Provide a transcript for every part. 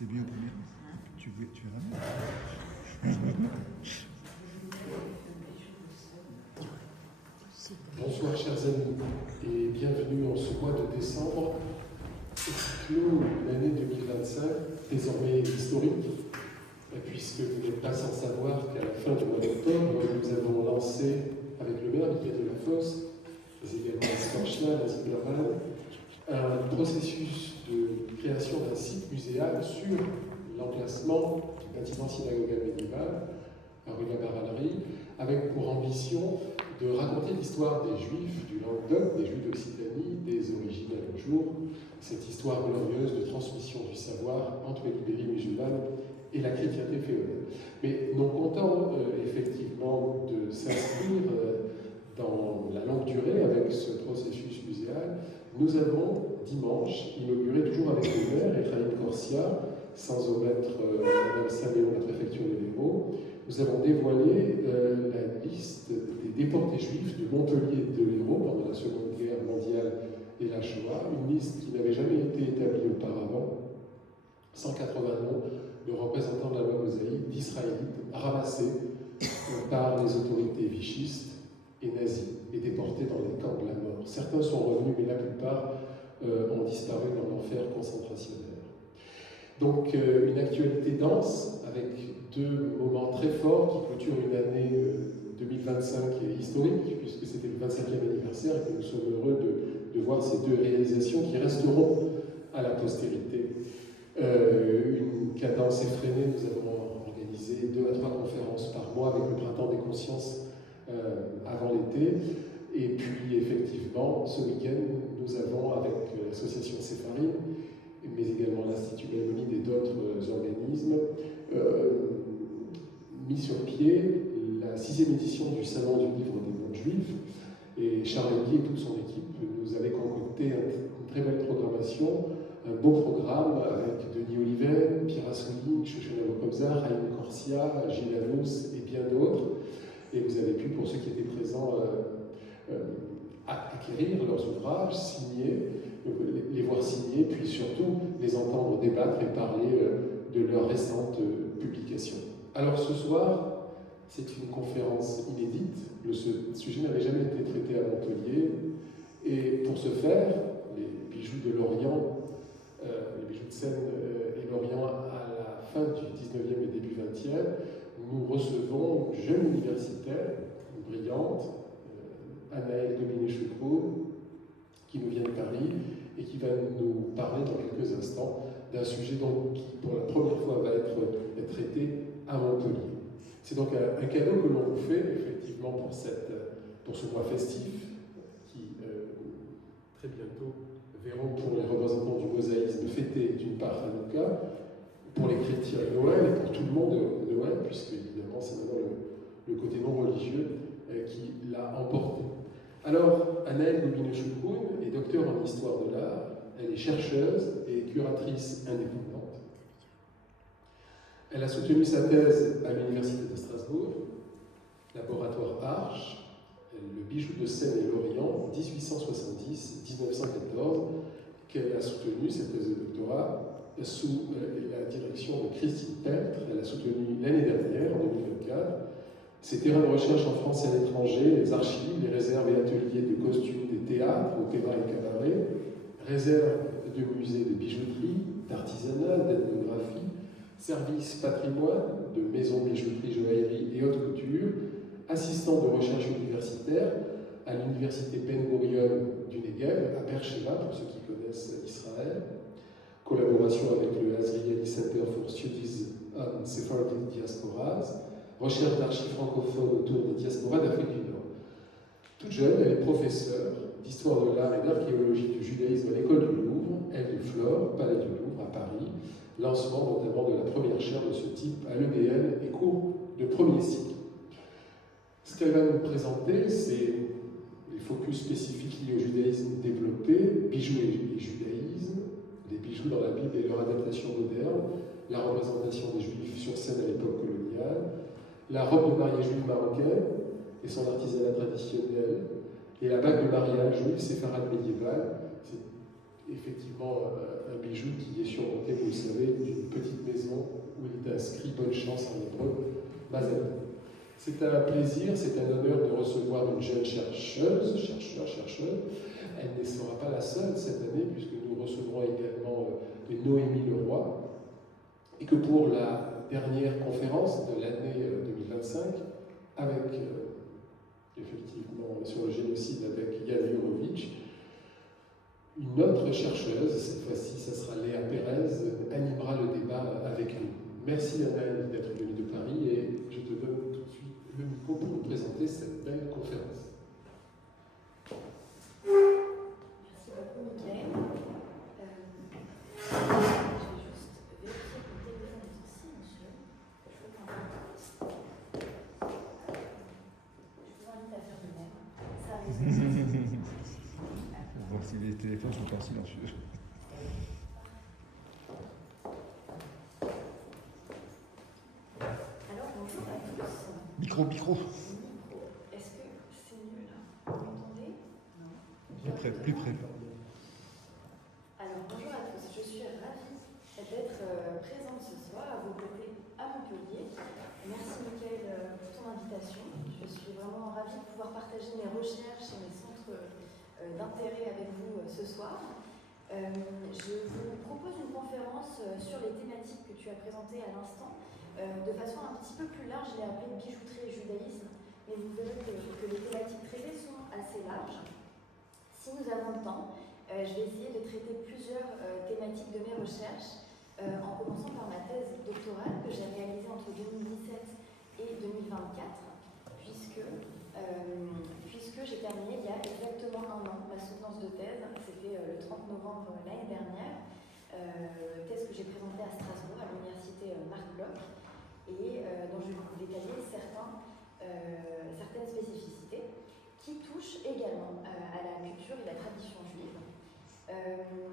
C'est lui au premier. Tu veux la mettre? Bonsoir chers amis et bienvenue en ce mois de décembre qui clôt l'année 2025, désormais historique, puisque vous n'êtes pas sans savoir qu'à la fin du mois d'octobre, nous avons lancé avec le maire Michael Delafosse, mais également Scorchna, la Zipperman, un processus de création d'un site muséal sur l'emplacement du bâtiment synagogal médiéval, à rue de la Baralerie, avec pour ambition de raconter l'histoire des Juifs du Languedoc, des Juifs d'Occitanie, des origines à nos jours, cette histoire glorieuse de transmission du savoir entre les libérés musulmanes et la chrétienté féodale. Mais non content effectivement de s'inscrire dans la longue durée avec ce processus muséal, nous avons dimanche inauguré, toujours avec le maire Ephraim Corsia, sans omettre Mme Saméon, la préfecture de l'Hérault, nous avons dévoilé la liste des déportés juifs de Montpellier et de l'Hérault pendant la Seconde Guerre mondiale et la Shoah, une liste qui n'avait jamais été établie auparavant, 180 noms de représentants de la loi mosaïque d'Israélites ramassés par les autorités vichistes et nazis et déportés dans les camps de la mort. Certains sont revenus, mais la plupart ont disparu dans l'enfer concentrationnaire. Donc une actualité dense avec deux moments très forts qui clôturent une année 2025 historique, puisque c'était le 25e anniversaire et que nous sommes heureux de voir ces deux réalisations qui resteront à la postérité. Une cadence effrénée, nous avons organisé 2 à 3 conférences par mois avec le Printemps des consciences avant l'été. Et puis effectivement, ce week-end, nous avons avec l'association Séphari, mais également l'Institut Maïmonide et d'autres organismes, mis sur pied la 6e édition du Salon du Livre des Mondes Juifs. Et Charles Guy et toute son équipe nous avaient concocté une très belle programmation, un beau programme avec Denis Olivet, Pierre Assouline, Shoshana Kobzar, Haïm Corsia, Gilles Anous et bien d'autres. Et vous avez pu, pour ceux qui étaient présents, acquérir leurs ouvrages, signer, les voir signer, puis surtout les entendre débattre et parler de leurs récentes publications. Alors ce soir, c'est une conférence inédite. Le sujet n'avait jamais été traité à Montpellier. Et pour ce faire, les bijoux de l'Orient, les bijoux de Seine et l'Orient à la fin du 19e et début 20e, nous recevons une jeune universitaire, une brillante, Anaëlle Dominé-Choucroux, qui nous vient de Paris et qui va nous parler dans quelques instants d'un sujet qui, pour la première fois, va être traité à Montpellier. C'est donc un cadeau que l'on vous fait, effectivement, pour ce mois festif, qui, très bientôt, verront pour les représentants du mosaïsme fêter, d'une part, Hanouka, pour les chrétiens Noël, et pour tout le monde Noël, puisque, évidemment, c'est maintenant le côté non religieux qui l'a emporté. Alors, Anaëlle Gobineau-Choucroune est docteure en histoire de l'art, elle est chercheuse et curatrice indépendante. Elle a soutenu sa thèse à l'Université de Strasbourg, laboratoire Arche, le bijou de Seine et l'Orient, 1870-1914, qu'elle a soutenu, cette thèse de doctorat, sous la direction de Christine Peltre. Elle a soutenu l'année dernière, en 2024, ses terrains de recherche en France et à l'étranger, les archives, les réserves et ateliers de costumes des théâtres, opéra et cabaret, réserves de musées de bijouterie, d'artisanat, d'ethnographie, services patrimoine, de maisons bijouterie, joaillerie et haute couture, assistant de recherche universitaire à l'université Ben Gurion du Negev, à Beersheba, pour ceux qui connaissent Israël, collaboration avec le Azrieli Center for Studies on Sephardic Diasporas, recherche d'archives francophones autour des diasporas d'Afrique du Nord. Toute jeune, elle est professeure d'histoire de l'art et d'archéologie du judaïsme à l'école du Louvre, elle du Flore, Palais du Louvre, à Paris, lancement notamment de la première chaire de ce type à l'EDN et cours de premier cycle. Ce qu'elle va nous présenter, c'est les focus spécifiques liés au judaïsme développé, bijoux et judaïsme, les bijoux dans la Bible et leur adaptation moderne, la représentation des Juifs sur scène à l'époque coloniale, la robe de mariée juive marocaine et son artisanat traditionnel, et la bague de mariage juive séfarade médiévale, effectivement un bijou qui est surmonté, vous le savez, d'une petite maison où il est inscrit bonne chance en hébreu, Mazel. C'est un plaisir, c'est un honneur de recevoir une jeune chercheuse. Elle ne sera pas la seule cette année, puisque nous recevrons également Noémie Leroy, et que pour la dernière conférence de l'année 2025, avec effectivement sur le génocide avec Yann Jurovic, une autre chercheuse, cette fois-ci, ça sera Léa Pérez, animera le débat avec nous. Merci Anaël d'être venue de Paris et je te donne tout de suite le micro pour nous présenter cette belle conférence. Merci beaucoup, Mickaël. Je vais juste vérifier que le téléphone est en silencieux. Je vous invite à faire de même. Ça arrive. Donc si les téléphones sont pas silencieux. Alors, bonjour à tous. Micro. Est-ce que c'est mieux là? Vous m'entendez? Non. Plus près. Alors, bonjour à tous. Je suis ravie d'être présente ce soir à vos côtés à Montpellier. Merci Mickaël pour ton invitation. Je suis vraiment ravie de pouvoir partager mes recherches et mes centres d'intérêt avec vous ce soir. Je vous propose une conférence sur les thématiques que tu as présentées à l'instant. De façon un petit peu plus large, je l'ai appelée bijouterie et judaïsme, mais vous verrez que les thématiques traitées sont assez larges. Si nous avons le temps, je vais essayer de traiter plusieurs thématiques de mes recherches, en commençant par ma thèse doctorale que j'ai réalisée entre 2017 et 2024, puisque j'ai terminé il y a exactement un an ma soutenance de thèse. C'était le 30 novembre l'année dernière, thèse que j'ai présentée à Strasbourg, à l'université Marc Bloch, et dont je vais vous détailler certaines spécificités qui touchent également à la culture et la tradition juive.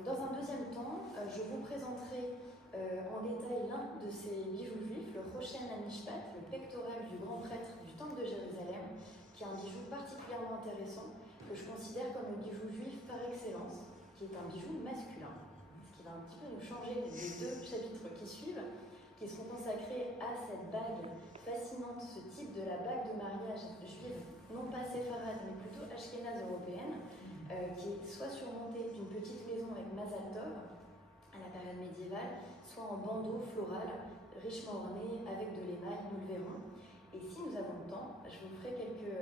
Dans un deuxième temps, je vous présenterai en détail l'un de ces bijoux juifs, le Rochen HaMishpat, le pectoral du grand prêtre du Temple de Jérusalem, qui est un bijou particulièrement intéressant, que je considère comme le bijou juif par excellence, qui est un bijou masculin, ce qui va un petit peu nous changer les deux chapitres qui suivent, qui seront consacrés à cette bague fascinante, ce type de la bague de mariage juive, non pas séfarade, mais plutôt ashkénaze européenne, qui est soit surmontée d'une petite maison avec Mazal Tov, à la période médiévale, soit en bandeau floral, richement orné avec de l'émail, nous le verrons. Et si nous avons le temps, je vous ferai quelques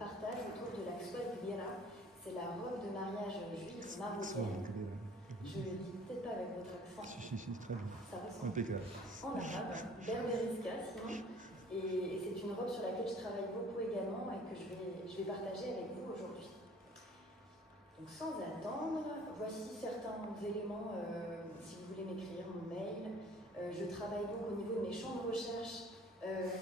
partages autour de la Kswat Gvera. C'est la robe de mariage juive marocaine. Je ne le dis peut-être pas avec votre accent. Si, très bien. Ça ressemble. Impeccable. En arabe, berberiska sinon. Et c'est une robe sur laquelle je travaille beaucoup également et que je vais partager avec vous aujourd'hui. Donc sans attendre, voici certains éléments, si vous voulez m'écrire, mon mail. Je travaille donc au niveau de mes champs de recherche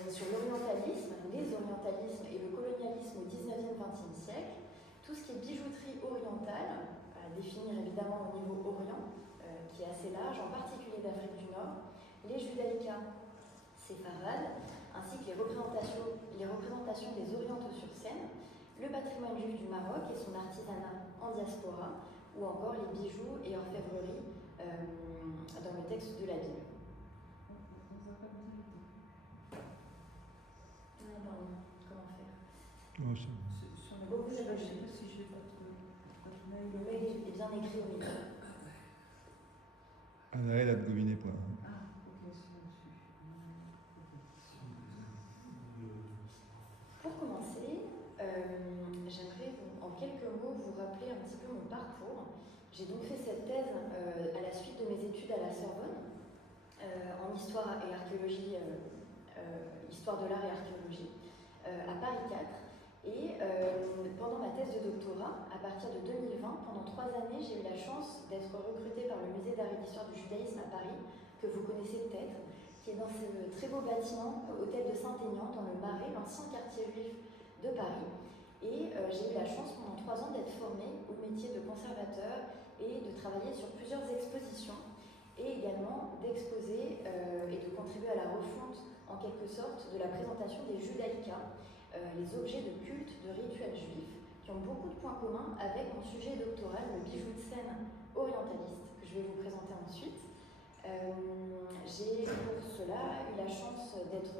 sur l'orientalisme, les orientalismes et le colonialisme au 19e, 20e siècle. Tout ce qui est bijouterie orientale, à définir évidemment au niveau orient, qui est assez large, en particulier d'Afrique du Nord, les judaïcas séfarades, ainsi que les représentations des orientaux sur scène, le patrimoine juif du Maroc et son artisanat en diaspora, ou encore les bijoux et orfèvreries dans le texte de la Bible. Comment faire? Je ne sais pas si j'ai votre mail. Le mail est bien écrit au milieu. Anaël@gobinet.com. Ah, ok, c'est là-dessus. Pour commencer, j'aimerais en quelques mots vous rappeler un petit peu mon parcours. J'ai donc fait cette thèse à la suite de mes études à la Sorbonne, en histoire et archéologie, histoire de l'art et archéologie, à Paris 4. Et pendant ma thèse de doctorat, à partir de 2020, pendant 3 années, j'ai eu la chance d'être recrutée par le musée d'art et d'histoire du judaïsme à Paris, que vous connaissez peut-être, qui est dans ce très beau bâtiment, hôtel de Saint-Aignan, dans le Marais, l'ancien quartier juif de Paris. Et j'ai eu la chance pendant 3 ans d'être formée au métier de conservateur et de travailler sur plusieurs expositions, et également d'exposer et de contribuer à la refonte, en quelque sorte, de la présentation des judaïcas, les objets de culte, de rituels juifs, qui ont beaucoup de points communs avec mon sujet doctoral, le bijou de scène orientaliste, que je vais vous présenter ensuite. J'ai pour cela eu la chance d'être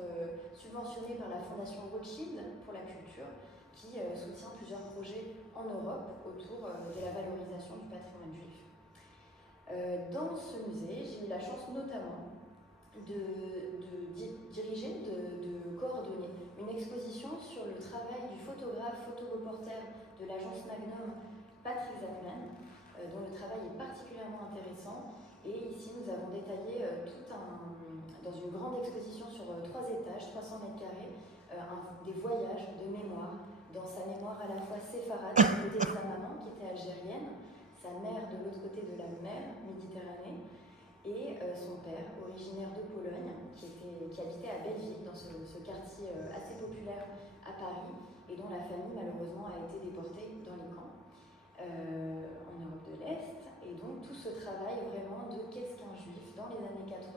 subventionnée par la Fondation Rothschild pour la culture, qui soutient plusieurs projets en Europe autour de la valorisation du patrimoine juif. Dans ce musée, j'ai eu la chance notamment de diriger, de coordonner une exposition sur le travail du photographe, photoreporter de l'agence Magnum, Patrick Zachman, dont le travail est particulièrement intéressant. Et ici, nous avons détaillé dans une grande exposition sur 3 étages, 300 mètres carrés, des voyages de mémoire. Dans sa mémoire à la fois séfarade, du côté de sa maman, qui était algérienne, sa mère de l'autre côté de la mer Méditerranée, et son père, originaire de Pologne, qui habitait à Belleville, dans ce quartier assez populaire à Paris, et dont la famille, malheureusement, a été déportée dans les camps en Europe de l'Est. Et donc tout ce travail vraiment de qu'est-ce qu'un juif dans les années 80,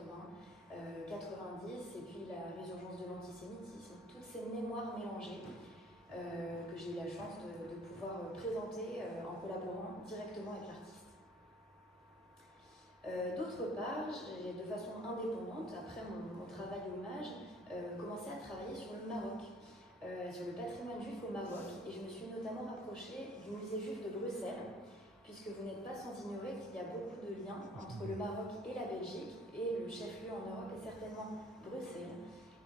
90, et puis la résurgence de l'antisémitisme, toutes ces mémoires mélangées que j'ai eu la chance de pouvoir présenter en collaborant directement avec l'artiste. D'autre part, j'ai de façon indépendante, après mon travail hommage, commencé à travailler sur le Maroc, sur le patrimoine juif au Maroc, et je me suis notamment rapprochée du musée juif de Bruxelles, puisque vous n'êtes pas sans ignorer qu'il y a beaucoup de liens entre le Maroc et la Belgique, et le chef-lieu en Europe est certainement Bruxelles.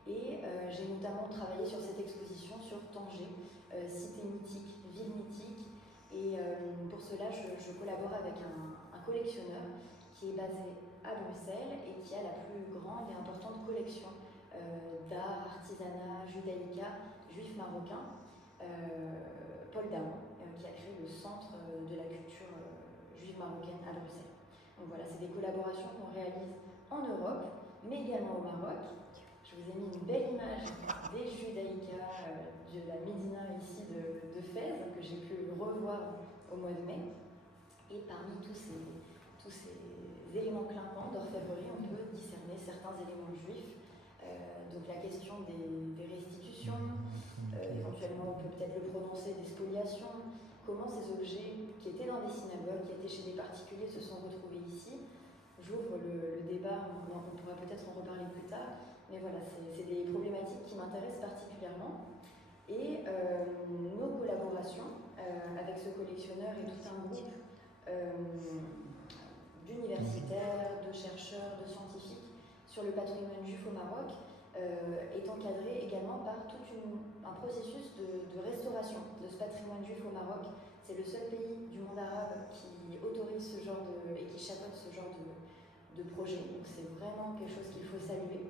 Et j'ai notamment travaillé sur cette exposition sur Tanger, cité mythique, ville mythique, et pour cela je collabore avec un collectionneur qui est basé à Bruxelles et qui a la plus grande et importante collection d'art, artisanat, judaïca, juif marocain, Paul Daon, qui a créé le centre de la culture juive marocaine à Bruxelles. Donc voilà, c'est des collaborations qu'on réalise en Europe, mais également au Maroc. Je vous ai mis une belle image des judaïcas de la Médina ici de Fès, que j'ai pu revoir au mois de mai. Et parmi tous ces éléments clinquants d'orfèvrerie, on peut discerner certains éléments juifs. Donc la question des restitutions, éventuellement on peut peut-être le prononcer, des spoliations, comment ces objets qui étaient dans des synagogues, qui étaient chez des particuliers, se sont retrouvés ici. J'ouvre le débat, on pourra peut-être en reparler plus tard, mais voilà, c'est des problématiques qui m'intéressent particulièrement. Et nos collaborations avec ce collectionneur et tout un groupe d'universitaires, de chercheurs, de scientifiques sur le patrimoine juif au Maroc est encadré également par tout un processus de restauration de ce patrimoine juif au Maroc. C'est le seul pays du monde arabe qui autorise ce genre et qui chapeaute ce genre de projet. Donc c'est vraiment quelque chose qu'il faut saluer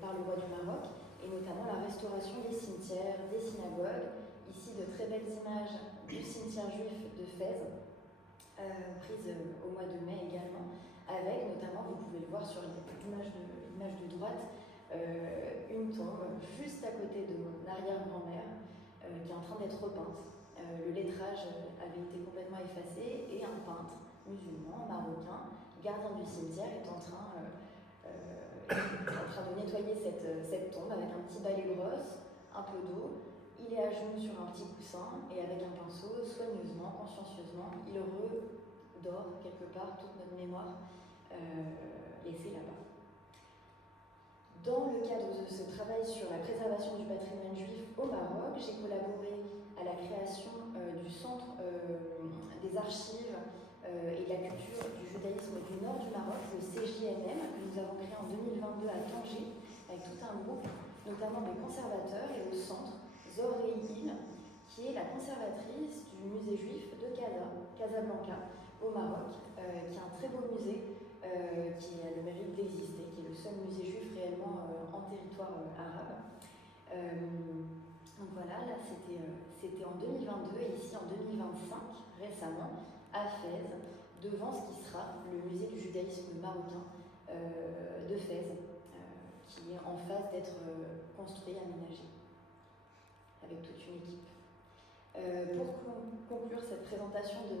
par le roi du Maroc, et notamment la restauration des cimetières, des synagogues. Ici, de très belles images du cimetière juif de Fès, prises au mois de mai également, avec notamment, vous pouvez le voir sur l'image de droite, une tombe juste à côté de mon arrière-grand-mère qui est en train d'être repeinte. Le lettrage avait été complètement effacé et un peintre musulman, marocain, gardien du cimetière, est en train de nettoyer cette tombe avec un petit balai brosse, un peu d'eau. Il est à genoux sur un petit coussin et avec un pinceau, soigneusement, consciencieusement, il redore quelque part toute notre mémoire laissée là-bas. Dans le cadre de ce travail sur la préservation du patrimoine juif au Maroc, j'ai collaboré à la création du centre des archives et de la culture du judaïsme du nord du Maroc, le CJNM, que nous avons créé en 2022 à Tanger, avec tout un groupe, notamment des conservateurs, et au centre, Zor Reidil, qui est la conservatrice du musée juif de Casablanca, au Maroc, qui est un très beau musée qui a le mérite d'exister, qui est le seul musée juif réellement en territoire arabe. Donc voilà, là c'était en 2022 et ici en 2025, récemment, à Fès, devant ce qui sera le musée du judaïsme marocain de Fès, qui est en phase d'être construit, aménagé, avec toute une équipe. Pour conclure cette présentation de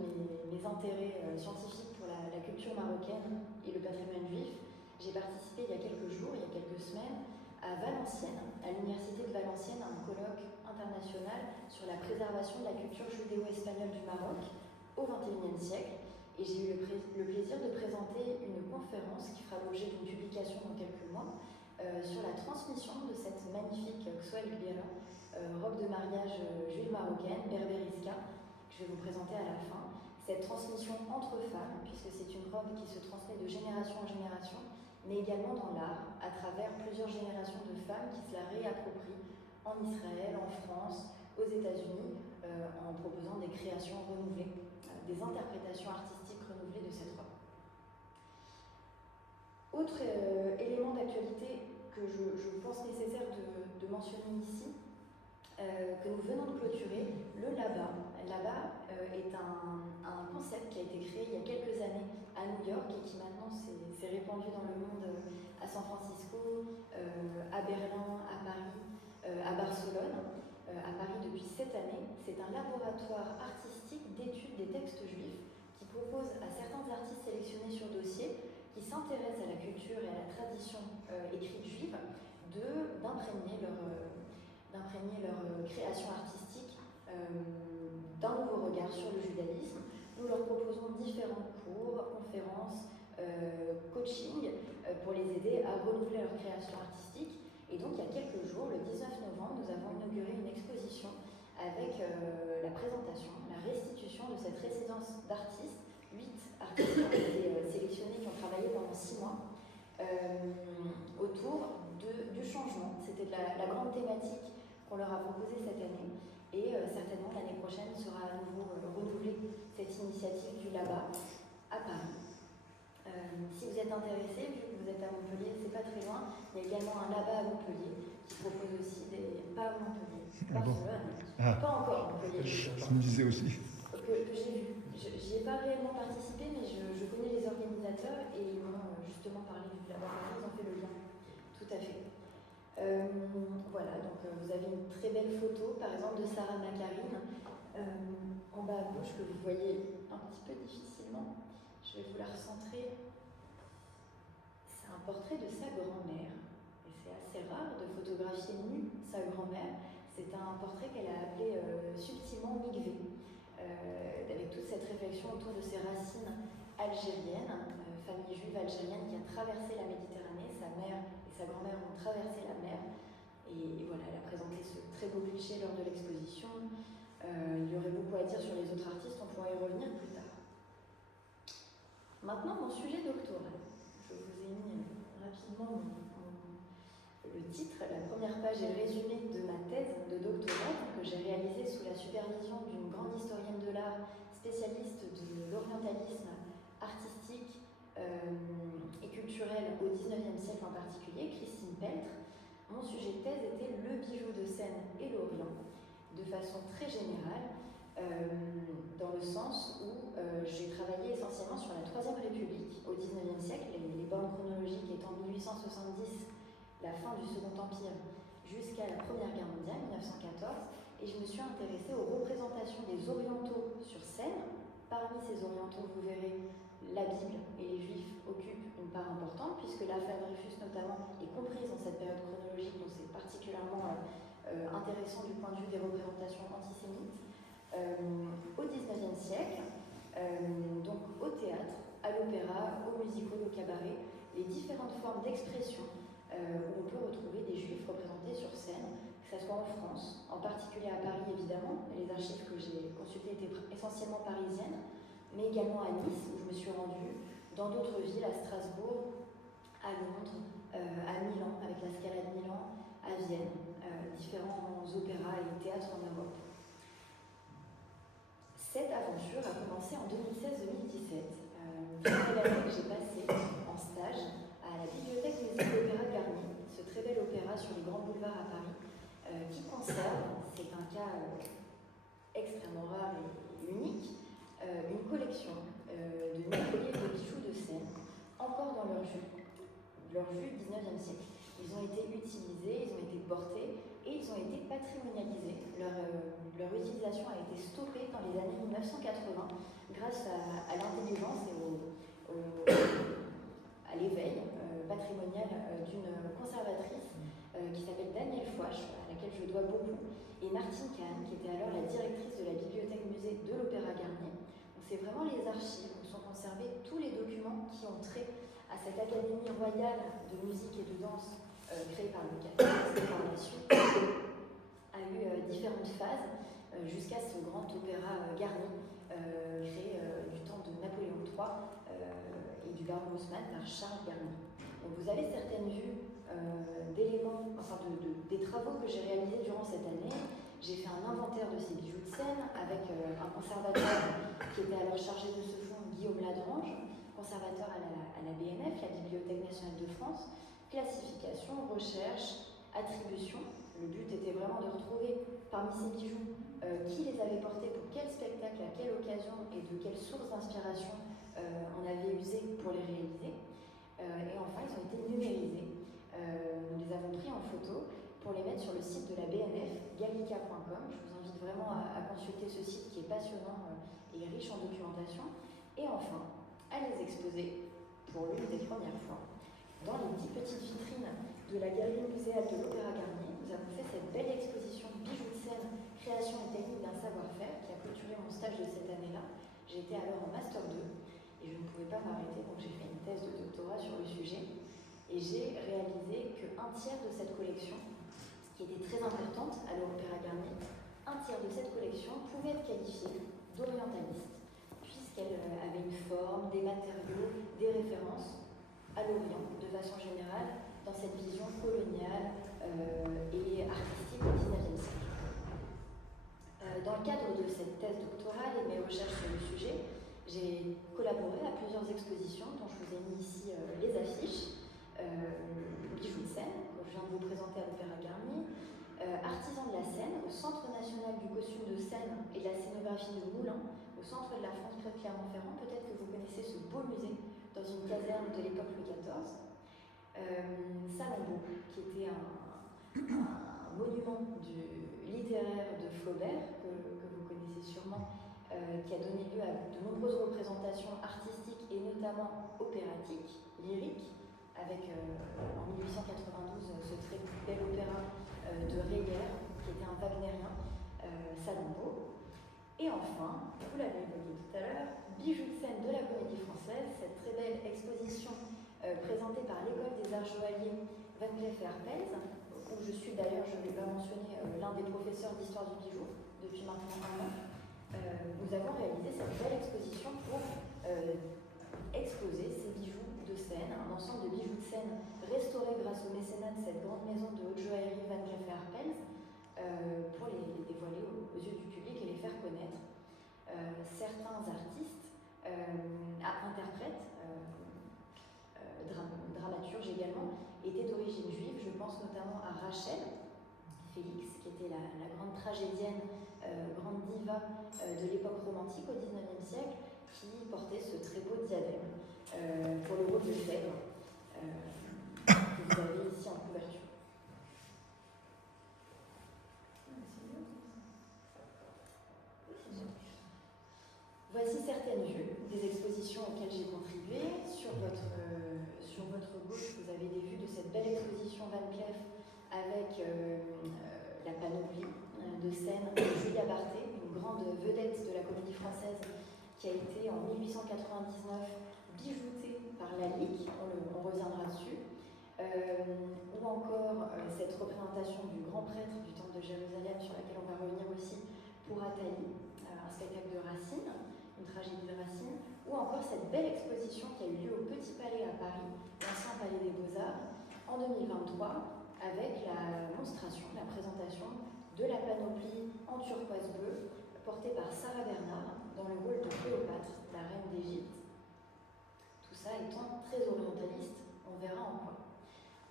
mes intérêts scientifiques pour la culture marocaine et le patrimoine juif, j'ai participé il y a quelques jours, il y a quelques semaines, à Valenciennes, à l'université de Valenciennes, à un colloque international sur la préservation de la culture judéo-espagnole du Maroc au XXIe siècle. Et j'ai eu le plaisir de présenter une conférence qui fera l'objet d'une publication dans quelques mois sur la transmission de cette magnifique Xwel Gbira, robe de mariage juive marocaine, berberiska, que je vais vous présenter à la fin. Cette transmission entre femmes, puisque c'est une robe qui se transmet de génération en génération, mais également dans l'art, à travers plusieurs générations de femmes qui se la réapproprient en Israël, en France, aux États-Unis, en proposant des créations renouvelées, des interprétations artistiques renouvelées de cette robe. Autre élément d'actualité que je pense nécessaire de mentionner ici, que nous venons de clôturer, le LABA. LABA est un concept qui a été créé il y a quelques années à New York et qui maintenant s'est répandu dans le monde, à San Francisco, à Berlin, à Paris, à Barcelone. À Paris depuis cette année. C'est un laboratoire artistique d'études des textes juifs qui propose à certains artistes sélectionnés sur dossier qui s'intéressent à la culture et à la tradition écrite juive d'imprégner leur création artistique d'un nouveau regard sur le judaïsme. Nous leur proposons différents cours, conférences, coaching pour les aider à renouveler leur création artistique. Et donc, il y a quelques jours, le 19 novembre, nous avons inauguré une exposition avec la présentation, la restitution de cette résidence d'artistes. 8 artistes qui ont été sélectionnés, qui ont travaillé pendant 6 mois autour du changement. C'était la grande thématique qu'on leur a proposée cette année. Et certainement, l'année prochaine sera à nouveau renouvelée cette initiative du LABA à Paris. Si vous êtes intéressé, vu que vous êtes à Montpellier, c'est pas très loin, il y a également un LABA à Montpellier qui propose aussi pas à Montpellier, Barcelone, pas encore à Montpellier. Je me disais aussi. Que j'ai vu. J'y ai pas réellement participé, mais je connais les organisateurs et ils m'ont justement parlé du LABA Paris, ils ont fait le lien. Tout à fait. Voilà, donc vous avez une très belle photo, par exemple, de Sarah Macarine, en bas à gauche, que vous voyez un petit peu difficilement. Je vais vous la recentrer. C'est un portrait de sa grand-mère. Et c'est assez rare de photographier nue sa grand-mère. C'est un portrait qu'elle a appelé subtilement Mikvé, avec toute cette réflexion autour de ses racines algériennes, famille juive algérienne qui a traversé la Méditerranée. Sa mère et sa grand-mère ont traversé la mer. Et voilà, elle a présenté ce très beau cliché lors de l'exposition. Il y aurait beaucoup à dire sur les autres artistes, on pourra y revenir plus tard. Maintenant, mon sujet doctoral. Je vous ai mis rapidement le titre. La première page est le résumé de ma thèse de doctorat que j'ai réalisée sous la supervision d'une grande historienne de l'art, spécialiste de l'orientalisme artistique et culturel au XIXe siècle en particulier, Christine Peltre. Mon sujet de thèse était le bijou de Seine et l'Orient, de façon très générale. Dans le sens où j'ai travaillé essentiellement sur la Troisième République au XIXe siècle, les bornes chronologiques étant 1870, la fin du Second Empire, jusqu'à la Première Guerre mondiale, 1914, et je me suis intéressée aux représentations des orientaux sur scène. Parmi ces orientaux, vous verrez, la Bible et les Juifs occupent une part importante, puisque l'affaire Dreyfus notamment est comprise dans cette période chronologique, donc c'est particulièrement intéressant du point de vue des représentations antisémites. Au XIXe siècle, donc au théâtre, à l'opéra, au musical, au cabaret, les différentes formes d'expression où on peut retrouver des juifs représentés sur scène, que ce soit en France, en particulier à Paris évidemment, les archives que j'ai consultées étaient essentiellement parisiennes, mais également à Nice, où je me suis rendue, dans d'autres villes, à Strasbourg, à Londres, à Milan, avec la Scala de Milan, à Vienne, différents opéras et théâtres en Europe. Cette aventure a commencé en 2016-2017, l'année que j'ai passée en stage à la Bibliothèque Musique d'Opéra de Garnier, ce très bel opéra sur les grands boulevards à Paris, qui conserve, c'est un cas extrêmement rare et unique, une collection de colliers de bijoux de Seine, encore dans leur jus 19e siècle. Ils ont été utilisés, ils ont été portés et ils ont été patrimonialisés. Leur utilisation a été stoppée dans les années 1980 grâce à l'intelligence et à l'éveil patrimonial d'une conservatrice qui s'appelle Danielle Fouache, à laquelle je dois beaucoup, et et Martine Kahn, qui était alors la directrice de la bibliothèque-musée de l'Opéra Garnier. Donc c'est vraiment les archives où sont conservés tous les documents qui ont trait à cette académie royale de musique et de danse créée par Louis XIV, et par la suite a eu différentes phases jusqu'à ce grand opéra Garnier créé du temps de Napoléon III et du baron Haussmann par Charles Garnier. Donc vous avez certaines vues d'éléments, enfin des travaux que j'ai réalisés durant cette année. J'ai fait un inventaire de ces bijoux de scène avec un conservateur qui était alors chargé de ce fonds, Guillaume Ladrange, conservateur à la BNF, la Bibliothèque nationale de France. Classification, recherche, attribution. Le but était vraiment de retrouver parmi ces bijoux qui les avait portés, pour quel spectacle, à quelle occasion et de quelle source d'inspiration on avait usé pour les réaliser. Et enfin, ils ont été numérisés. Nous les avons pris en photo pour les mettre sur le site de la BNF, gallica.com. Je vous invite vraiment à consulter ce site qui est passionnant et riche en documentation. Et enfin, à les exposer pour l'une des premières fois dans les 10 petites vitrines de la galerie muséale de l'Opéra Garnier. Nous avons fait cette belle exposition bijoux de scène, création et technique d'un savoir-faire qui a clôturé mon stage de cette année-là. J'étais alors en Master 2 et je ne pouvais pas m'arrêter, donc j'ai fait une thèse de doctorat sur le sujet. Et j'ai réalisé qu'un tiers de cette collection, qui était très importante à l'Opéra Garnier, un tiers de cette collection pouvait être qualifiée d'orientaliste, puisqu'elle avait une forme, des matériaux, des références à l'Orient, de façon générale, dans cette vision coloniale et artistique au XIXe siècle. Dans le cadre de cette thèse doctorale et mes recherches sur le sujet, j'ai collaboré à plusieurs expositions dont je vous ai mis ici les affiches. Bijoux de scène, que je viens de vous présenter à l'Opéra Garnier, artisan de la scène, au Centre national du costume de scène et de la scénographie de Moulins, au centre de la France près de Clermont-Ferrand. Peut-être que vous connaissez ce beau musée dans une caserne de l'époque Louis XIV. Salombo, qui était un monument littéraire de Flaubert, que vous connaissez sûrement, qui a donné lieu à de nombreuses représentations artistiques et notamment opératiques, lyriques, avec en 1892 ce très bel opéra de Reyer, qui était un wagnérien, Salombo. Et enfin, vous l'avez évoqué tout à l'heure, bijoux de scène de la Comédie Française, cette très belle exposition présentée par l'École des Arts Joailliers Van Cleef & Arpels, où je suis d'ailleurs, je vais pas mentionner, l'un des professeurs d'histoire du bijou depuis maintenant un an. Nous avons réalisé cette belle exposition pour exposer ces bijoux de scène, un ensemble de bijoux de scène restaurés grâce au mécénat de cette grande maison de haute joaillerie Van Cleef & Arpels, pour les dévoiler aux yeux du public et les faire connaître. Certains artistes, interprètes, dramaturges également, étaient d'origine juive. Je pense notamment à Rachel Félix, qui était la grande tragédienne, grande diva de l'époque romantique au XIXe siècle, qui portait ce très beau diadème pour le rôle de Phèdre, que vous avez ici en couverture. Voici certaines vues des expositions auxquelles j'ai contribué. Sur votre gauche, vous avez des vues de cette belle exposition Van Cleef avec la panoplie de scène de Julia Barthé, une grande vedette de la Comédie Française qui a été en 1899 bijoutée par la Ligue, on reviendra dessus. Ou encore cette représentation du grand prêtre du temple de Jérusalem sur laquelle on va revenir aussi pour Athalie, un spectacle de Racine, une tragédie de Racine, ou encore cette belle exposition qui a eu lieu au Petit Palais à Paris, l'ancien Palais des Beaux-Arts, en 2023, avec la monstration, la présentation de la panoplie en turquoise bleue, portée par Sarah Bernard, dans le rôle de Cléopâtre, la reine d'Égypte. Tout ça étant très orientaliste, on verra en quoi.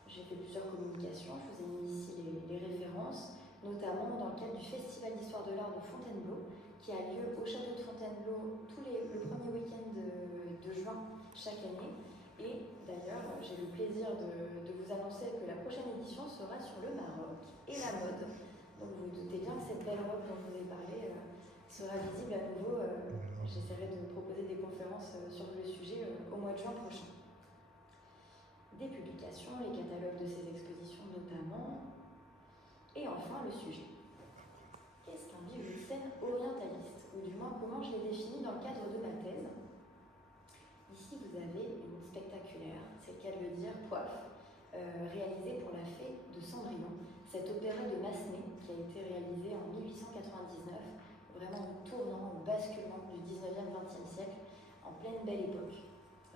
J'ai fait plusieurs communications, je vous ai mis ici les références, notamment dans le cadre du Festival d'Histoire de l'Art de Fontainebleau, qui a lieu au château de Fontainebleau le premier week-end de juin chaque année. Et d'ailleurs, j'ai le plaisir de vous annoncer que la prochaine édition sera sur le Maroc et la mode. Donc vous vous doutez bien que cette belle robe dont je vous ai parlé sera visible à nouveau. J'essaierai de proposer des conférences sur le sujet au mois de juin prochain. Des publications, les catalogues de ces expositions notamment, et enfin le sujet. Qu'est-ce qu'un bijou de scène orientaliste? Ou du moins, comment je l'ai défini dans le cadre de ma thèse? Ici, vous avez une spectaculaire, c'est le cas de le dire, coiffe, réalisée pour la fée de Cendrillon, cet opéra de Massenet qui a été réalisé en 1899, vraiment au tournant, au basculement du 19e-20e siècle, en pleine belle époque.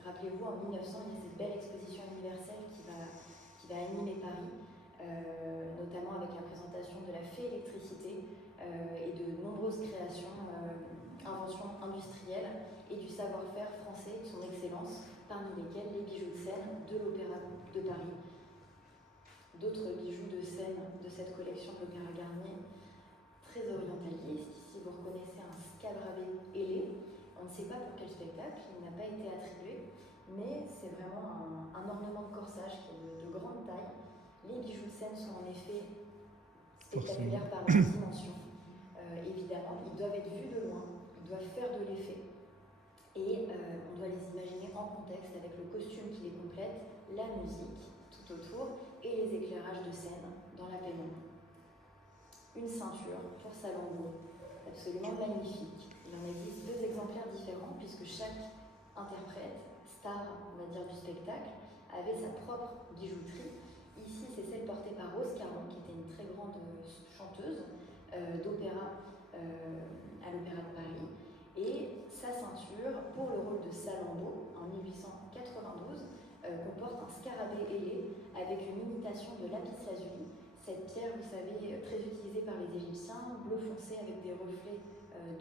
Rappelez-vous, en 1900, il y a cette belle exposition universelle qui va animer Paris, notamment avec la présentation de la fée électricité et de nombreuses créations, inventions industrielles et du savoir-faire français, son excellence, parmi lesquels les bijoux de scène de l'Opéra de Paris. D'autres bijoux de scène de cette collection de l'Opéra Garnier, très orientaliste. Ici, vous reconnaissez un scadravé ailé. On ne sait pas pour quel spectacle, il n'a pas été attribué, mais c'est vraiment un ornement de corsage qui est de grande taille. Les bijoux de scène sont en effet spectaculaires par leur dimension. Évidemment, ils doivent être vus de loin, ils doivent faire de l'effet. Et on doit les imaginer en contexte avec le costume qui les complète, la musique tout autour et les éclairages de scène dans la pénombre. Une ceinture pour Salammbô, absolument magnifique. Il en existe 2 exemplaires différents puisque chaque interprète, star on va dire du spectacle, avait sa propre bijouterie. Ici c'est celle portée par Rose Caron qui était une très grande chanteuse d'opéra à l'Opéra de Paris. Et sa ceinture pour le rôle de Salammbô en 1892 comporte un scarabée ailé avec une imitation de lapis lazuli. Cette pierre, vous savez, très utilisée par les Égyptiens, bleu foncé avec des reflets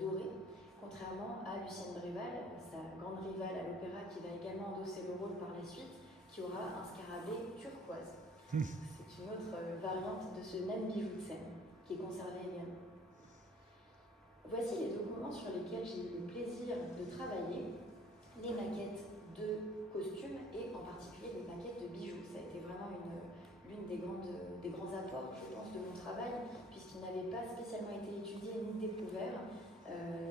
dorés, contrairement à Lucienne Bréval, sa grande rivale à l'opéra qui va également endosser le rôle par la suite, qui aura un scarabée turquoise. C'est une autre variante de ce même bijou de scène qui est conservé également. Voici les documents sur lesquels j'ai eu le plaisir de travailler, les maquettes de costumes et en particulier les maquettes de bijoux. Ça a été vraiment l'une des grands apports, je pense, de mon travail, puisqu'il n'avait pas spécialement été étudié ni découvert.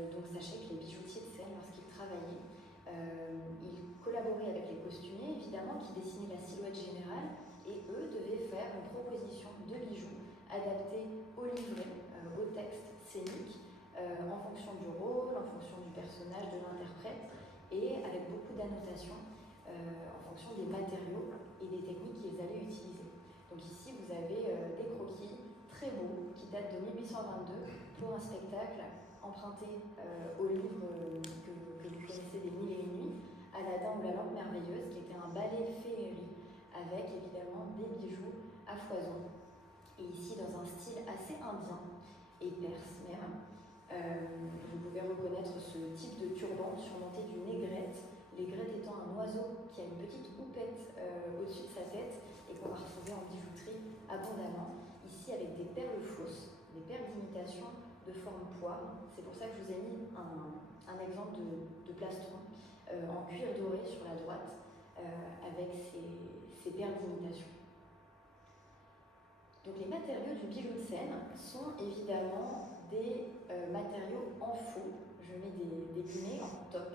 Donc sachez que les bijoutiers de scène, lorsqu'ils travaillaient, ils collaboraient avec les costumiers, évidemment, qui dessinaient la silhouette générale, et eux devaient faire une proposition de bijoux adaptés au livret, au texte scénique, en fonction du rôle, en fonction du personnage, de l'interprète, et avec beaucoup d'annotations en fonction des matériaux et des techniques qu'ils allaient utiliser. Donc ici, vous avez des croquis très beaux qui datent de 1822 pour un spectacle emprunté au livre que vous connaissez des Mille et une nuits, Aladdin ou la lampe merveilleuse, qui était un ballet féerie avec évidemment des bijoux à foison. Et ici, dans un style assez indien et perse même, vous pouvez reconnaître ce type de turban surmonté d'une aigrette, l'aigrette étant un oiseau qui a une petite houppette au-dessus de sa tête et qu'on va retrouver en bijouterie abondamment, ici avec des perles fausses, des perles d'imitation de forme poire. C'est pour ça que je vous ai mis un exemple de plastron en cuir doré sur la droite avec ces perles d'imitation. Donc les matériaux du bijou de scène sont évidemment des matériaux en faux, je mets des guillemets en toc,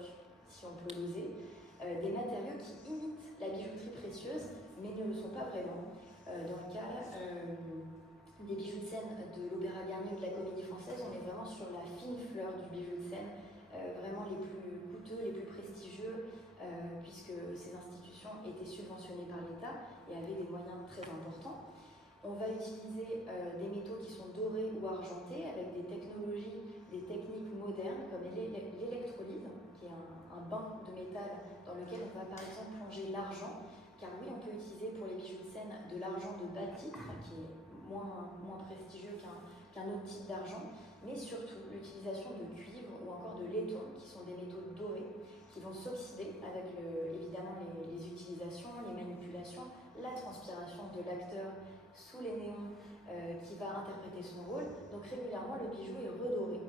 si on peut l'oser, des matériaux qui imitent la bijouterie précieuse, mais ne le sont pas vraiment. Dans le cas des bijoux de scène de l'Opéra Garnier ou de la Comédie Française, on est vraiment sur la fine fleur du bijou de scène, vraiment les plus coûteux, les plus prestigieux, puisque ces institutions étaient subventionnées par l'État et avaient des moyens très importants. On va utiliser des métaux qui sont dorés ou argentés avec des technologies, des techniques modernes comme l'électrolyse, qui est un bain de métal dans lequel on va par exemple plonger l'argent, car oui, on peut utiliser pour les bijoux de scène de l'argent de bas titre, qui est moins prestigieux qu'un autre type d'argent, mais surtout l'utilisation de cuivre ou encore de laiton, qui sont des métaux dorés, qui vont s'oxyder avec évidemment les utilisations, les manipulations, la transpiration de l'acteur sous les néons qui va interpréter son rôle. Donc régulièrement, le bijou est redoré.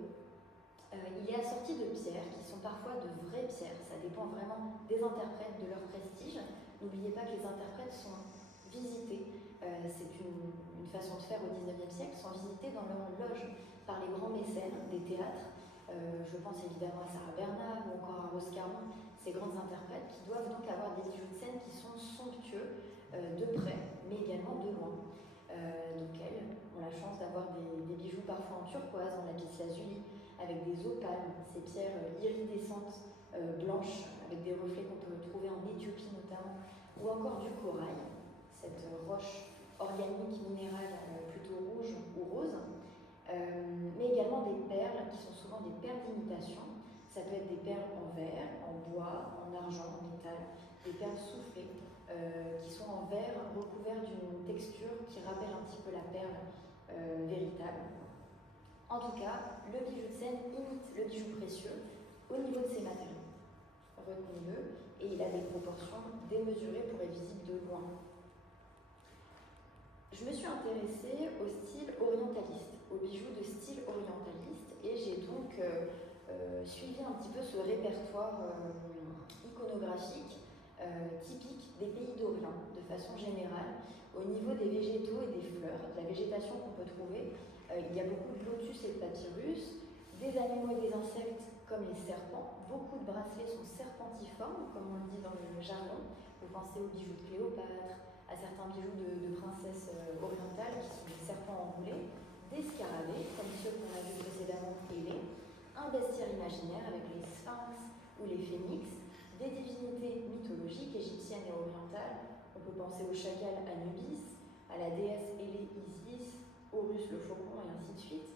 Il est assorti de pierres qui sont parfois de vraies pierres. Ça dépend vraiment des interprètes, de leur prestige. N'oubliez pas que les interprètes sont visités. C'est une façon de faire au XIXe siècle, sont visités dans leur loge par les grands mécènes des théâtres. Je pense évidemment à Sarah Bernard ou encore à Rose Caron, ces grands interprètes qui doivent donc avoir des bijoux de scène qui sont somptueux de près, mais également de loin. Donc elles ont la chance d'avoir des bijoux parfois en turquoise, en lapis lazuli, avec des opales, ces pierres iridescentes blanches, avec des reflets qu'on peut trouver en Éthiopie notamment, ou encore du corail, cette roche organique minérale plutôt rouge ou rose, mais également des perles qui sont souvent des perles d'imitation. Ça peut être des perles en verre, en bois, en argent, en métal, des perles soufflées qui sont en verre recouverts d'une texture qui rappelle un petit peu la perle véritable. En tout cas, le bijou de scène imite le bijou précieux au niveau de ses matériaux. Retenez-le, et il a des proportions démesurées pour être visible de loin. Je me suis intéressée au style orientaliste, aux bijoux de style orientaliste, et j'ai donc suivi un petit peu ce répertoire iconographique typique des pays d'Orient, de façon générale, au niveau des végétaux et des fleurs, de la végétation qu'on peut trouver. Il y a beaucoup de lotus et de papyrus, des animaux et des insectes comme les serpents. Beaucoup de bracelets sont serpentiformes, comme on le dit dans le jargon. Vous pensez aux bijoux de Cléopâtre, à certains bijoux de princesses orientales qui sont des serpents enroulés, des scarabées, comme ceux qu'on a vus précédemment ailés, un bestiaire imaginaire avec les sphinx ou les phénix, des divinités mythologiques égyptiennes et orientales. On peut penser au chacal Anubis, à la déesse Hélé Isis, Horus le faucon et ainsi de suite,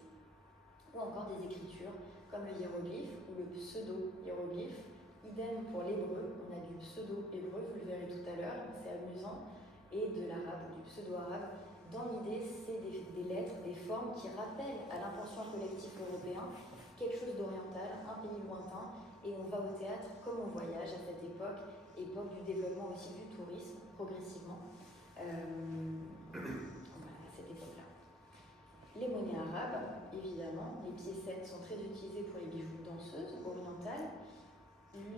ou encore des écritures comme le hiéroglyphe ou le pseudo-hiéroglyphe. Idem pour l'hébreu, on a du pseudo-hébreu, vous le verrez tout à l'heure, c'est amusant, et de l'arabe ou du pseudo-arabe. Dans l'idée, c'est des lettres, des formes qui rappellent à l'inconscient collectif européen quelque chose d'oriental, un pays lointain, et on va au théâtre comme on voyage à cette époque du développement aussi du tourisme, progressivement, voilà, à cette époque-là. Les monnaies arabes, évidemment, les piécettes sont très utilisées pour les bijoux de danseuses orientales.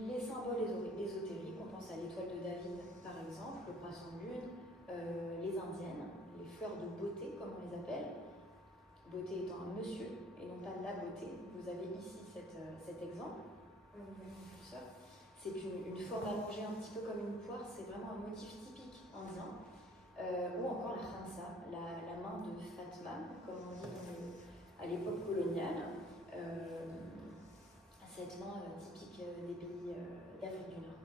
Les symboles ésotériques, on pense à l'étoile de David par exemple, le poisson de lune, les indiennes, les fleurs de beauté comme on les appelle, beauté étant un monsieur et non pas la beauté. Vous avez ici cet exemple, c'est une forme allongée un petit peu comme une poire, c'est vraiment un motif typique indien. Ou encore la khansa, la main de Fatma, comme on dit à l'époque coloniale, cette main typique des pays d'Afrique du Nord.